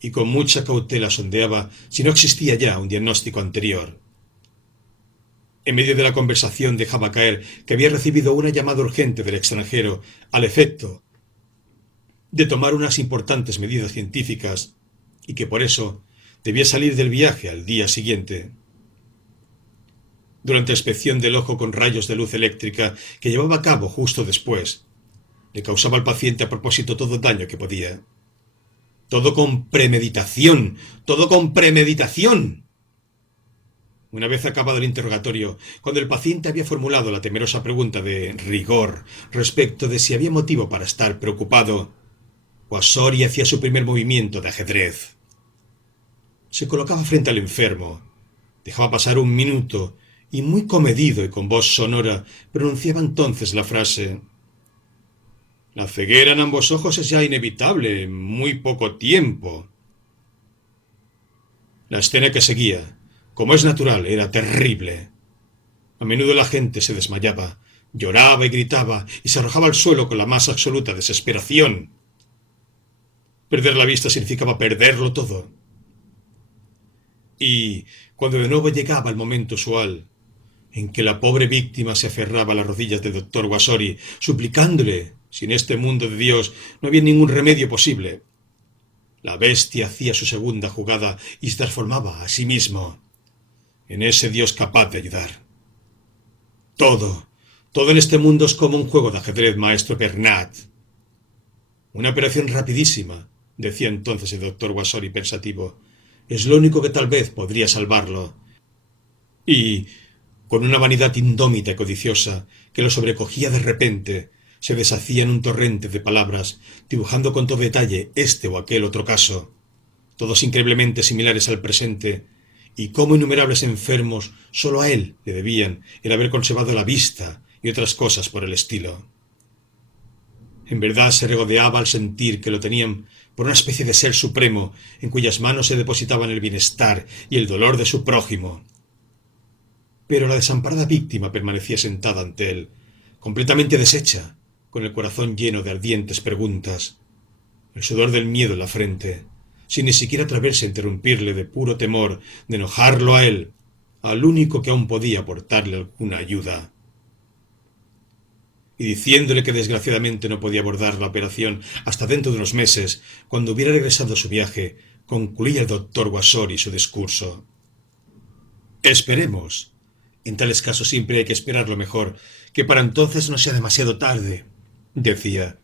y con mucha cautela sondeaba si no existía ya un diagnóstico anterior. En medio de la conversación dejaba caer que había recibido una llamada urgente del extranjero al efecto de tomar unas importantes medidas científicas y que por eso debía salir del viaje al día siguiente. Durante la inspección del ojo con rayos de luz eléctrica que llevaba a cabo justo después, le causaba al paciente a propósito todo el daño que podía. Todo con premeditación, todo con premeditación. Una vez acabado el interrogatorio, cuando el paciente había formulado la temerosa pregunta de rigor respecto de si había motivo para estar preocupado, Wasori hacía su primer movimiento de ajedrez. Se colocaba frente al enfermo, dejaba pasar un minuto y muy comedido y con voz sonora pronunciaba entonces la frase: «La ceguera en ambos ojos es ya inevitable en muy poco tiempo». La escena que seguía, como es natural, era terrible. A menudo la gente se desmayaba, lloraba y gritaba y se arrojaba al suelo con la más absoluta desesperación. Perder la vista significaba perderlo todo. Y cuando de nuevo llegaba el momento usual, en que la pobre víctima se aferraba a las rodillas del doctor Wasori, suplicándole si en este mundo de Dios no había ningún remedio posible, la bestia hacía su segunda jugada y se transformaba a sí mismo en ese Dios capaz de ayudar. Todo en este mundo es como un juego de ajedrez, maestro Bernat. Una operación rapidísima, decía entonces el doctor Wasori pensativo, es lo único que tal vez podría salvarlo. Y, con una vanidad indómita y codiciosa que lo sobrecogía de repente, se deshacía en un torrente de palabras, dibujando con todo detalle este o aquel otro caso, todos increíblemente similares al presente, y cómo innumerables enfermos solo a él le debían el haber conservado la vista y otras cosas por el estilo. En verdad se regodeaba al sentir que lo tenían por una especie de ser supremo en cuyas manos se depositaban el bienestar y el dolor de su prójimo. Pero la desamparada víctima permanecía sentada ante él, completamente deshecha, con el corazón lleno de ardientes preguntas, el sudor del miedo en la frente, sin ni siquiera atreverse a interrumpirle de puro temor de enojarlo a él, al único que aún podía aportarle alguna ayuda. Y diciéndole que desgraciadamente no podía abordar la operación hasta dentro de unos meses, cuando hubiera regresado a su viaje, concluía el doctor Wasori su discurso. Esperemos. En tales casos siempre hay que esperar lo mejor, que para entonces no sea demasiado tarde, decía.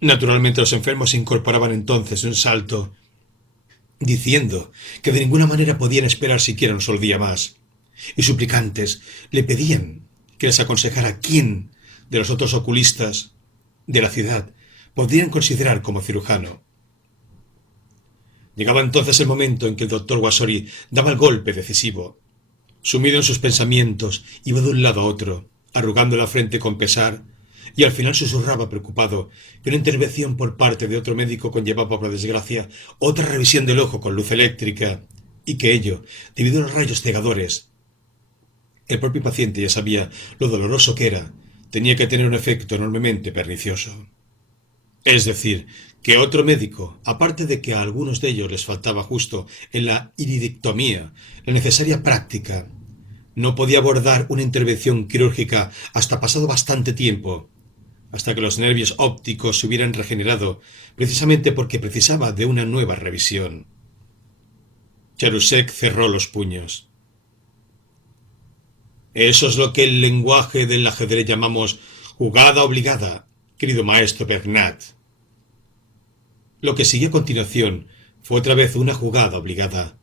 Naturalmente los enfermos se incorporaban entonces de un salto, diciendo que de ninguna manera podían esperar siquiera un solo día más, y suplicantes le pedían que les aconsejara quién de los otros oculistas de la ciudad podrían considerar como cirujano. Llegaba entonces el momento en que el doctor Wasori daba el golpe decisivo. Sumido en sus pensamientos, iba de un lado a otro, arrugando la frente con pesar, y al final susurraba preocupado que una intervención por parte de otro médico conllevaba, por desgracia, otra revisión del ojo con luz eléctrica, y que ello, debido a los rayos cegadores. El propio paciente ya sabía lo doloroso que era, tenía que tener un efecto enormemente pernicioso. Es decir, que otro médico, aparte de que a algunos de ellos les faltaba justo en la iridectomía la necesaria práctica, no podía abordar una intervención quirúrgica hasta pasado bastante tiempo, hasta que los nervios ópticos se hubieran regenerado, precisamente porque precisaba de una nueva revisión. Charusek cerró los puños. Eso es lo que en el lenguaje del ajedrez llamamos jugada obligada, querido maestro Bernat. Lo que siguió a continuación fue otra vez una jugada obligada,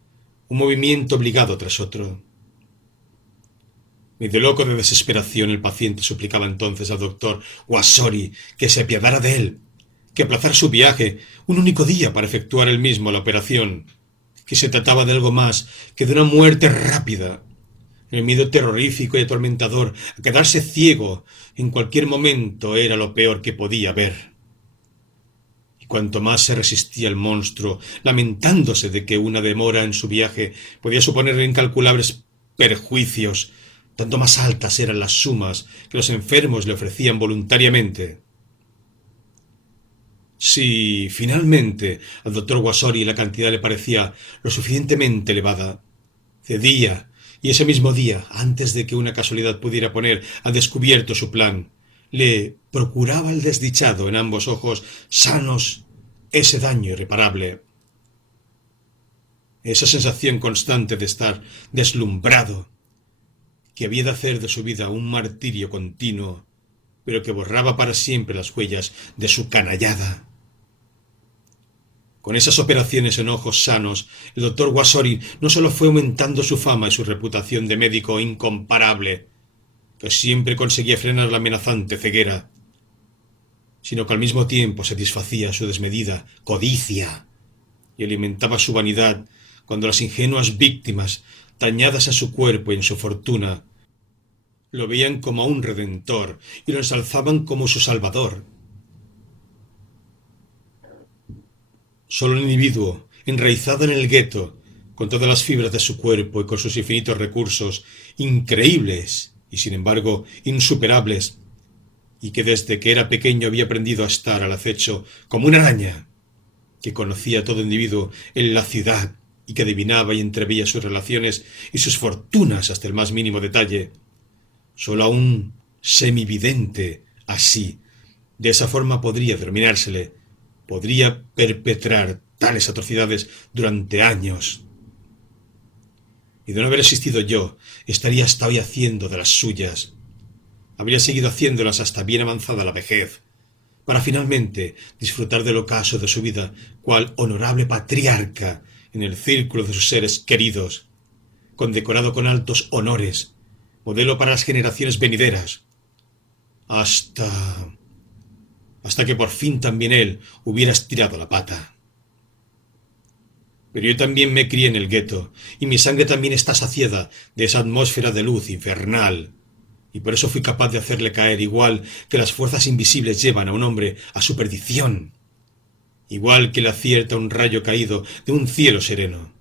un movimiento obligado tras otro. Medio loco de desesperación, el paciente suplicaba entonces al doctor Wasori que se apiadara de él, que aplazara su viaje un único día para efectuar él mismo la operación, que se trataba de algo más que de una muerte rápida. El miedo terrorífico y atormentador a quedarse ciego en cualquier momento era lo peor que podía ver. Y cuanto más se resistía el monstruo, lamentándose de que una demora en su viaje podía suponer incalculables perjuicios, tanto más altas eran las sumas que los enfermos le ofrecían voluntariamente. Si, finalmente, al doctor Wasori la cantidad le parecía lo suficientemente elevada, cedía, y ese mismo día, antes de que una casualidad pudiera poner al descubierto su plan, le procuraba al desdichado en ambos ojos sanos ese daño irreparable, esa sensación constante de estar deslumbrado, que había de hacer de su vida un martirio continuo, pero que borraba para siempre las huellas de su canallada. Con esas operaciones en ojos sanos, el doctor Wassory no solo fue aumentando su fama y su reputación de médico incomparable, que siempre conseguía frenar la amenazante ceguera, sino que al mismo tiempo satisfacía su desmedida codicia y alimentaba su vanidad cuando las ingenuas víctimas, dañadas a su cuerpo y en su fortuna, lo veían como a un redentor y lo ensalzaban como su salvador. Solo el individuo, enraizado en el gueto, con todas las fibras de su cuerpo y con sus infinitos recursos, increíbles y sin embargo insuperables, y que desde que era pequeño había aprendido a estar al acecho como una araña, que conocía a todo individuo en la ciudad y que adivinaba y entreveía sus relaciones y sus fortunas hasta el más mínimo detalle. Solo a un semividente así, de esa forma podría denominársele, podría perpetrar tales atrocidades durante años. Y de no haber existido yo, estaría hasta hoy haciendo de las suyas. Habría seguido haciéndolas hasta bien avanzada la vejez, para finalmente disfrutar del ocaso de su vida cual honorable patriarca en el círculo de sus seres queridos, condecorado con altos honores, modelo para las generaciones venideras, hasta que por fin también él hubiera estirado la pata. Pero yo también me crié en el gueto, y mi sangre también está saciada de esa atmósfera de luz infernal, y por eso fui capaz de hacerle caer igual que las fuerzas invisibles llevan a un hombre a su perdición, igual que le acierta un rayo caído de un cielo sereno.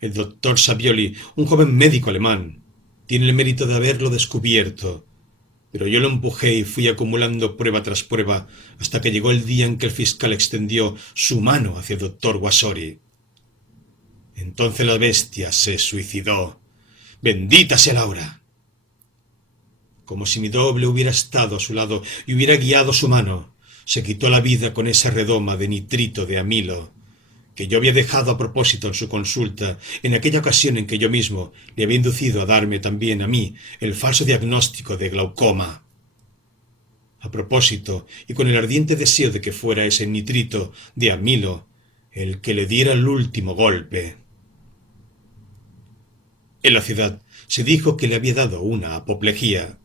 El doctor Savioli, un joven médico alemán, tiene el mérito de haberlo descubierto, pero yo lo empujé y fui acumulando prueba tras prueba hasta que llegó el día en que el fiscal extendió su mano hacia el doctor Wassory. Entonces la bestia se suicidó. ¡Bendita sea la hora! Como si mi doble hubiera estado a su lado y hubiera guiado su mano, se quitó la vida con esa redoma de nitrito de amilo, que yo había dejado a propósito en su consulta, en aquella ocasión en que yo mismo le había inducido a darme también a mí el falso diagnóstico de glaucoma. A propósito, y con el ardiente deseo de que fuera ese nitrito de amilo el que le diera el último golpe. En la ciudad se dijo que le había dado una apoplejía.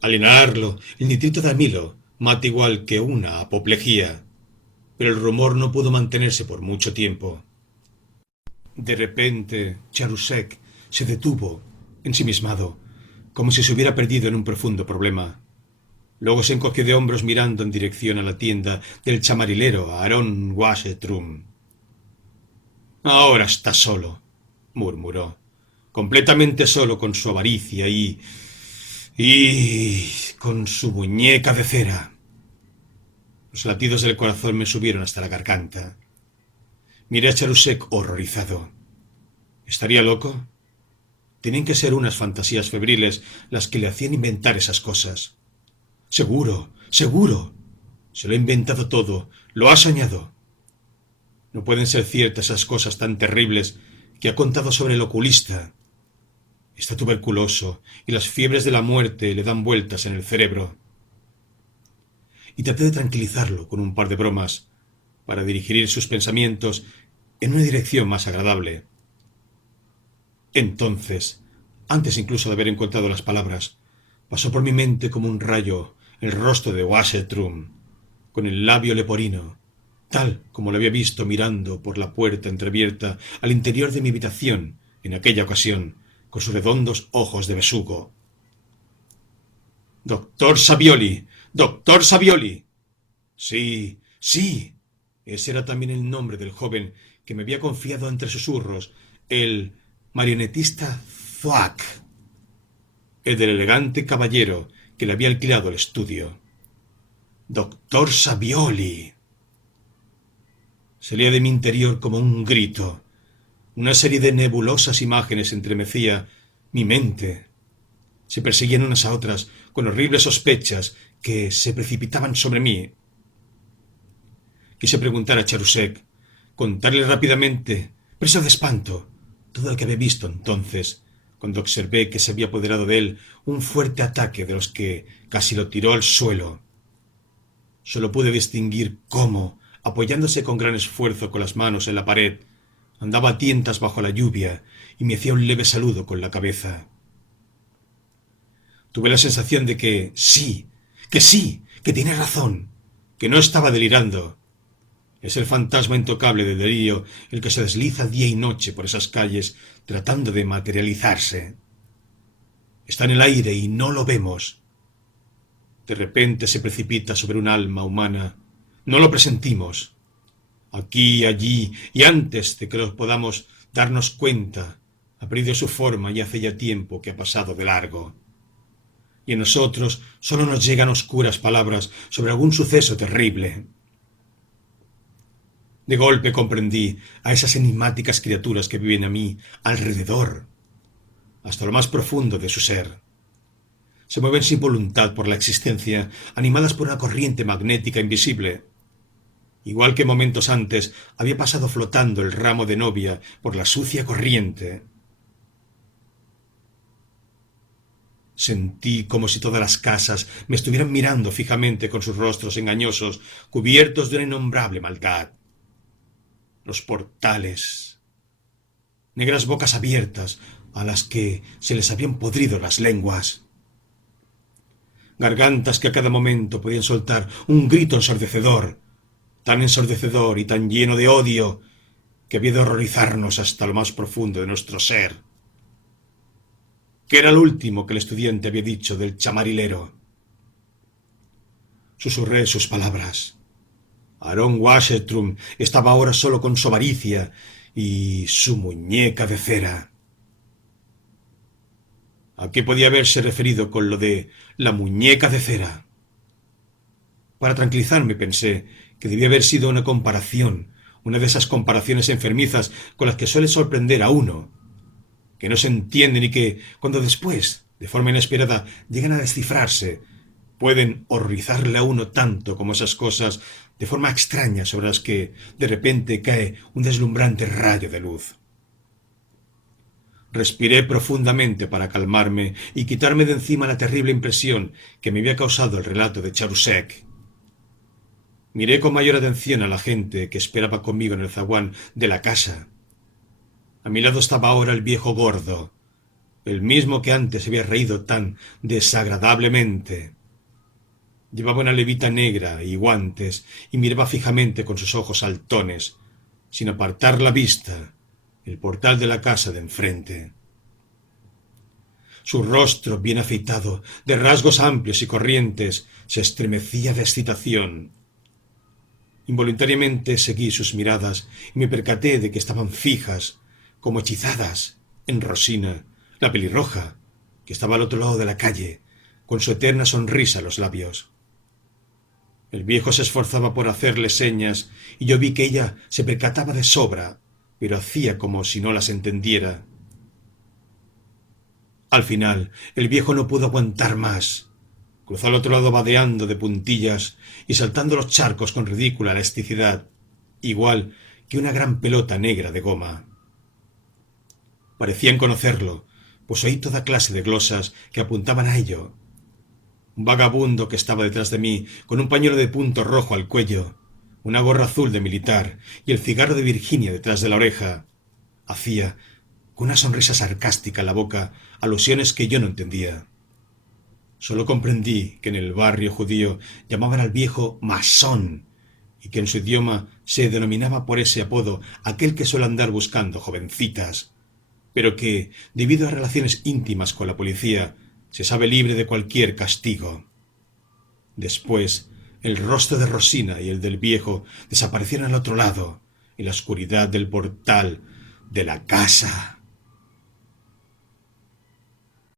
Al inhalarlo, el nitrito de amilo mata igual que una apoplejía, pero el rumor no pudo mantenerse por mucho tiempo. De repente, Charusek se detuvo, ensimismado, como si se hubiera perdido en un profundo problema. Luego se encogió de hombros mirando en dirección a la tienda del chamarilero Aaron Wassertrum. «Ahora está solo», murmuró, «completamente solo con su avaricia y con su muñeca de cera». Los latidos del corazón me subieron hasta la garganta. Miré a Charusek horrorizado. ¿Estaría loco? Tenían que ser unas fantasías febriles las que le hacían inventar esas cosas. Seguro, seguro. Se lo ha inventado todo, lo ha soñado. No pueden ser ciertas esas cosas tan terribles que ha contado sobre el oculista. Está tuberculoso y las fiebres de la muerte le dan vueltas en el cerebro. Y traté de tranquilizarlo con un par de bromas, para dirigir sus pensamientos en una dirección más agradable. Entonces, antes incluso de haber encontrado las palabras, pasó por mi mente como un rayo el rostro de Wassertrum, con el labio leporino, tal como lo había visto mirando por la puerta entreabierta al interior de mi habitación en aquella ocasión, con sus redondos ojos de besugo. «¡Doctor Savioli! ¡Doctor Savioli!». Sí, sí. Ese era también el nombre del joven que me había confiado entre susurros, el marionetista Zoack, el del elegante caballero que le había alquilado el estudio. «¡Doctor Savioli!». Salía de mi interior como un grito. Una serie de nebulosas imágenes estremecía mi mente. Se perseguían unas a otras con horribles sospechas que se precipitaban sobre mí. Quise preguntar a Charusek, contarle rápidamente, preso de espanto, todo lo que había visto entonces, cuando observé que se había apoderado de él un fuerte ataque de los que casi lo tiró al suelo. Solo pude distinguir cómo, apoyándose con gran esfuerzo con las manos en la pared, andaba a tientas bajo la lluvia y me hacía un leve saludo con la cabeza. Tuve la sensación de que sí, que tiene razón, que no estaba delirando. Es el fantasma intocable del delirio el que se desliza día y noche por esas calles tratando de materializarse. Está en el aire y no lo vemos. De repente se precipita sobre un alma humana. No lo presentimos. Aquí, allí y antes de que lo podamos darnos cuenta, ha perdido su forma y hace ya tiempo que ha pasado de largo. Y en nosotros solo nos llegan oscuras palabras sobre algún suceso terrible. De golpe comprendí a esas enigmáticas criaturas que viven a mí alrededor, hasta lo más profundo de su ser. Se mueven sin voluntad por la existencia, animadas por una corriente magnética invisible. Igual que momentos antes había pasado flotando el ramo de novia por la sucia corriente. Sentí como si todas las casas me estuvieran mirando fijamente con sus rostros engañosos, cubiertos de una innombrable maldad. Los portales, negras bocas abiertas a las que se les habían podrido las lenguas. Gargantas que a cada momento podían soltar un grito ensordecedor, tan ensordecedor y tan lleno de odio que había de horrorizarnos hasta lo más profundo de nuestro ser. ¿Qué era lo último que el estudiante había dicho del chamarilero? Susurré sus palabras. Aaron Wassertrum estaba ahora solo con su avaricia y su muñeca de cera. ¿A qué podía haberse referido con lo de la muñeca de cera? Para tranquilizarme pensé que debía haber sido una comparación, una de esas comparaciones enfermizas con las que suele sorprender a uno, que no se entienden y que, cuando después, de forma inesperada, llegan a descifrarse, pueden horrorizarle a uno tanto como esas cosas de forma extraña sobre las que de repente cae un deslumbrante rayo de luz. Respiré profundamente para calmarme y quitarme de encima la terrible impresión que me había causado el relato de Charusek. Miré con mayor atención a la gente que esperaba conmigo en el zaguán de la casa. A mi lado estaba ahora el viejo gordo, el mismo que antes había reído tan desagradablemente. Llevaba una levita negra y guantes y miraba fijamente con sus ojos saltones, sin apartar la vista, el portal de la casa de enfrente. Su rostro bien afeitado, de rasgos amplios y corrientes, se estremecía de excitación. Involuntariamente seguí sus miradas y me percaté de que estaban fijas, como hechizadas, en Rosina, la pelirroja, que estaba al otro lado de la calle, con su eterna sonrisa en los labios. El viejo se esforzaba por hacerle señas y yo vi que ella se percataba de sobra, pero hacía como si no las entendiera. Al final, el viejo no pudo aguantar más. Cruzó al otro lado vadeando de puntillas y saltando los charcos con ridícula elasticidad, igual que una gran pelota negra de goma. Parecían conocerlo, pues oí toda clase de glosas que apuntaban a ello. Un vagabundo que estaba detrás de mí, con un pañuelo de punto rojo al cuello, una gorra azul de militar y el cigarro de Virginia detrás de la oreja, hacía, con una sonrisa sarcástica en la boca, alusiones que yo no entendía. Solo comprendí que en el barrio judío llamaban al viejo masón y que en su idioma se denominaba por ese apodo aquel que suele andar buscando jovencitas, pero que, debido a relaciones íntimas con la policía, se sabe libre de cualquier castigo. Después, el rostro de Rosina y el del viejo desaparecieron al otro lado, en la oscuridad del portal de la casa.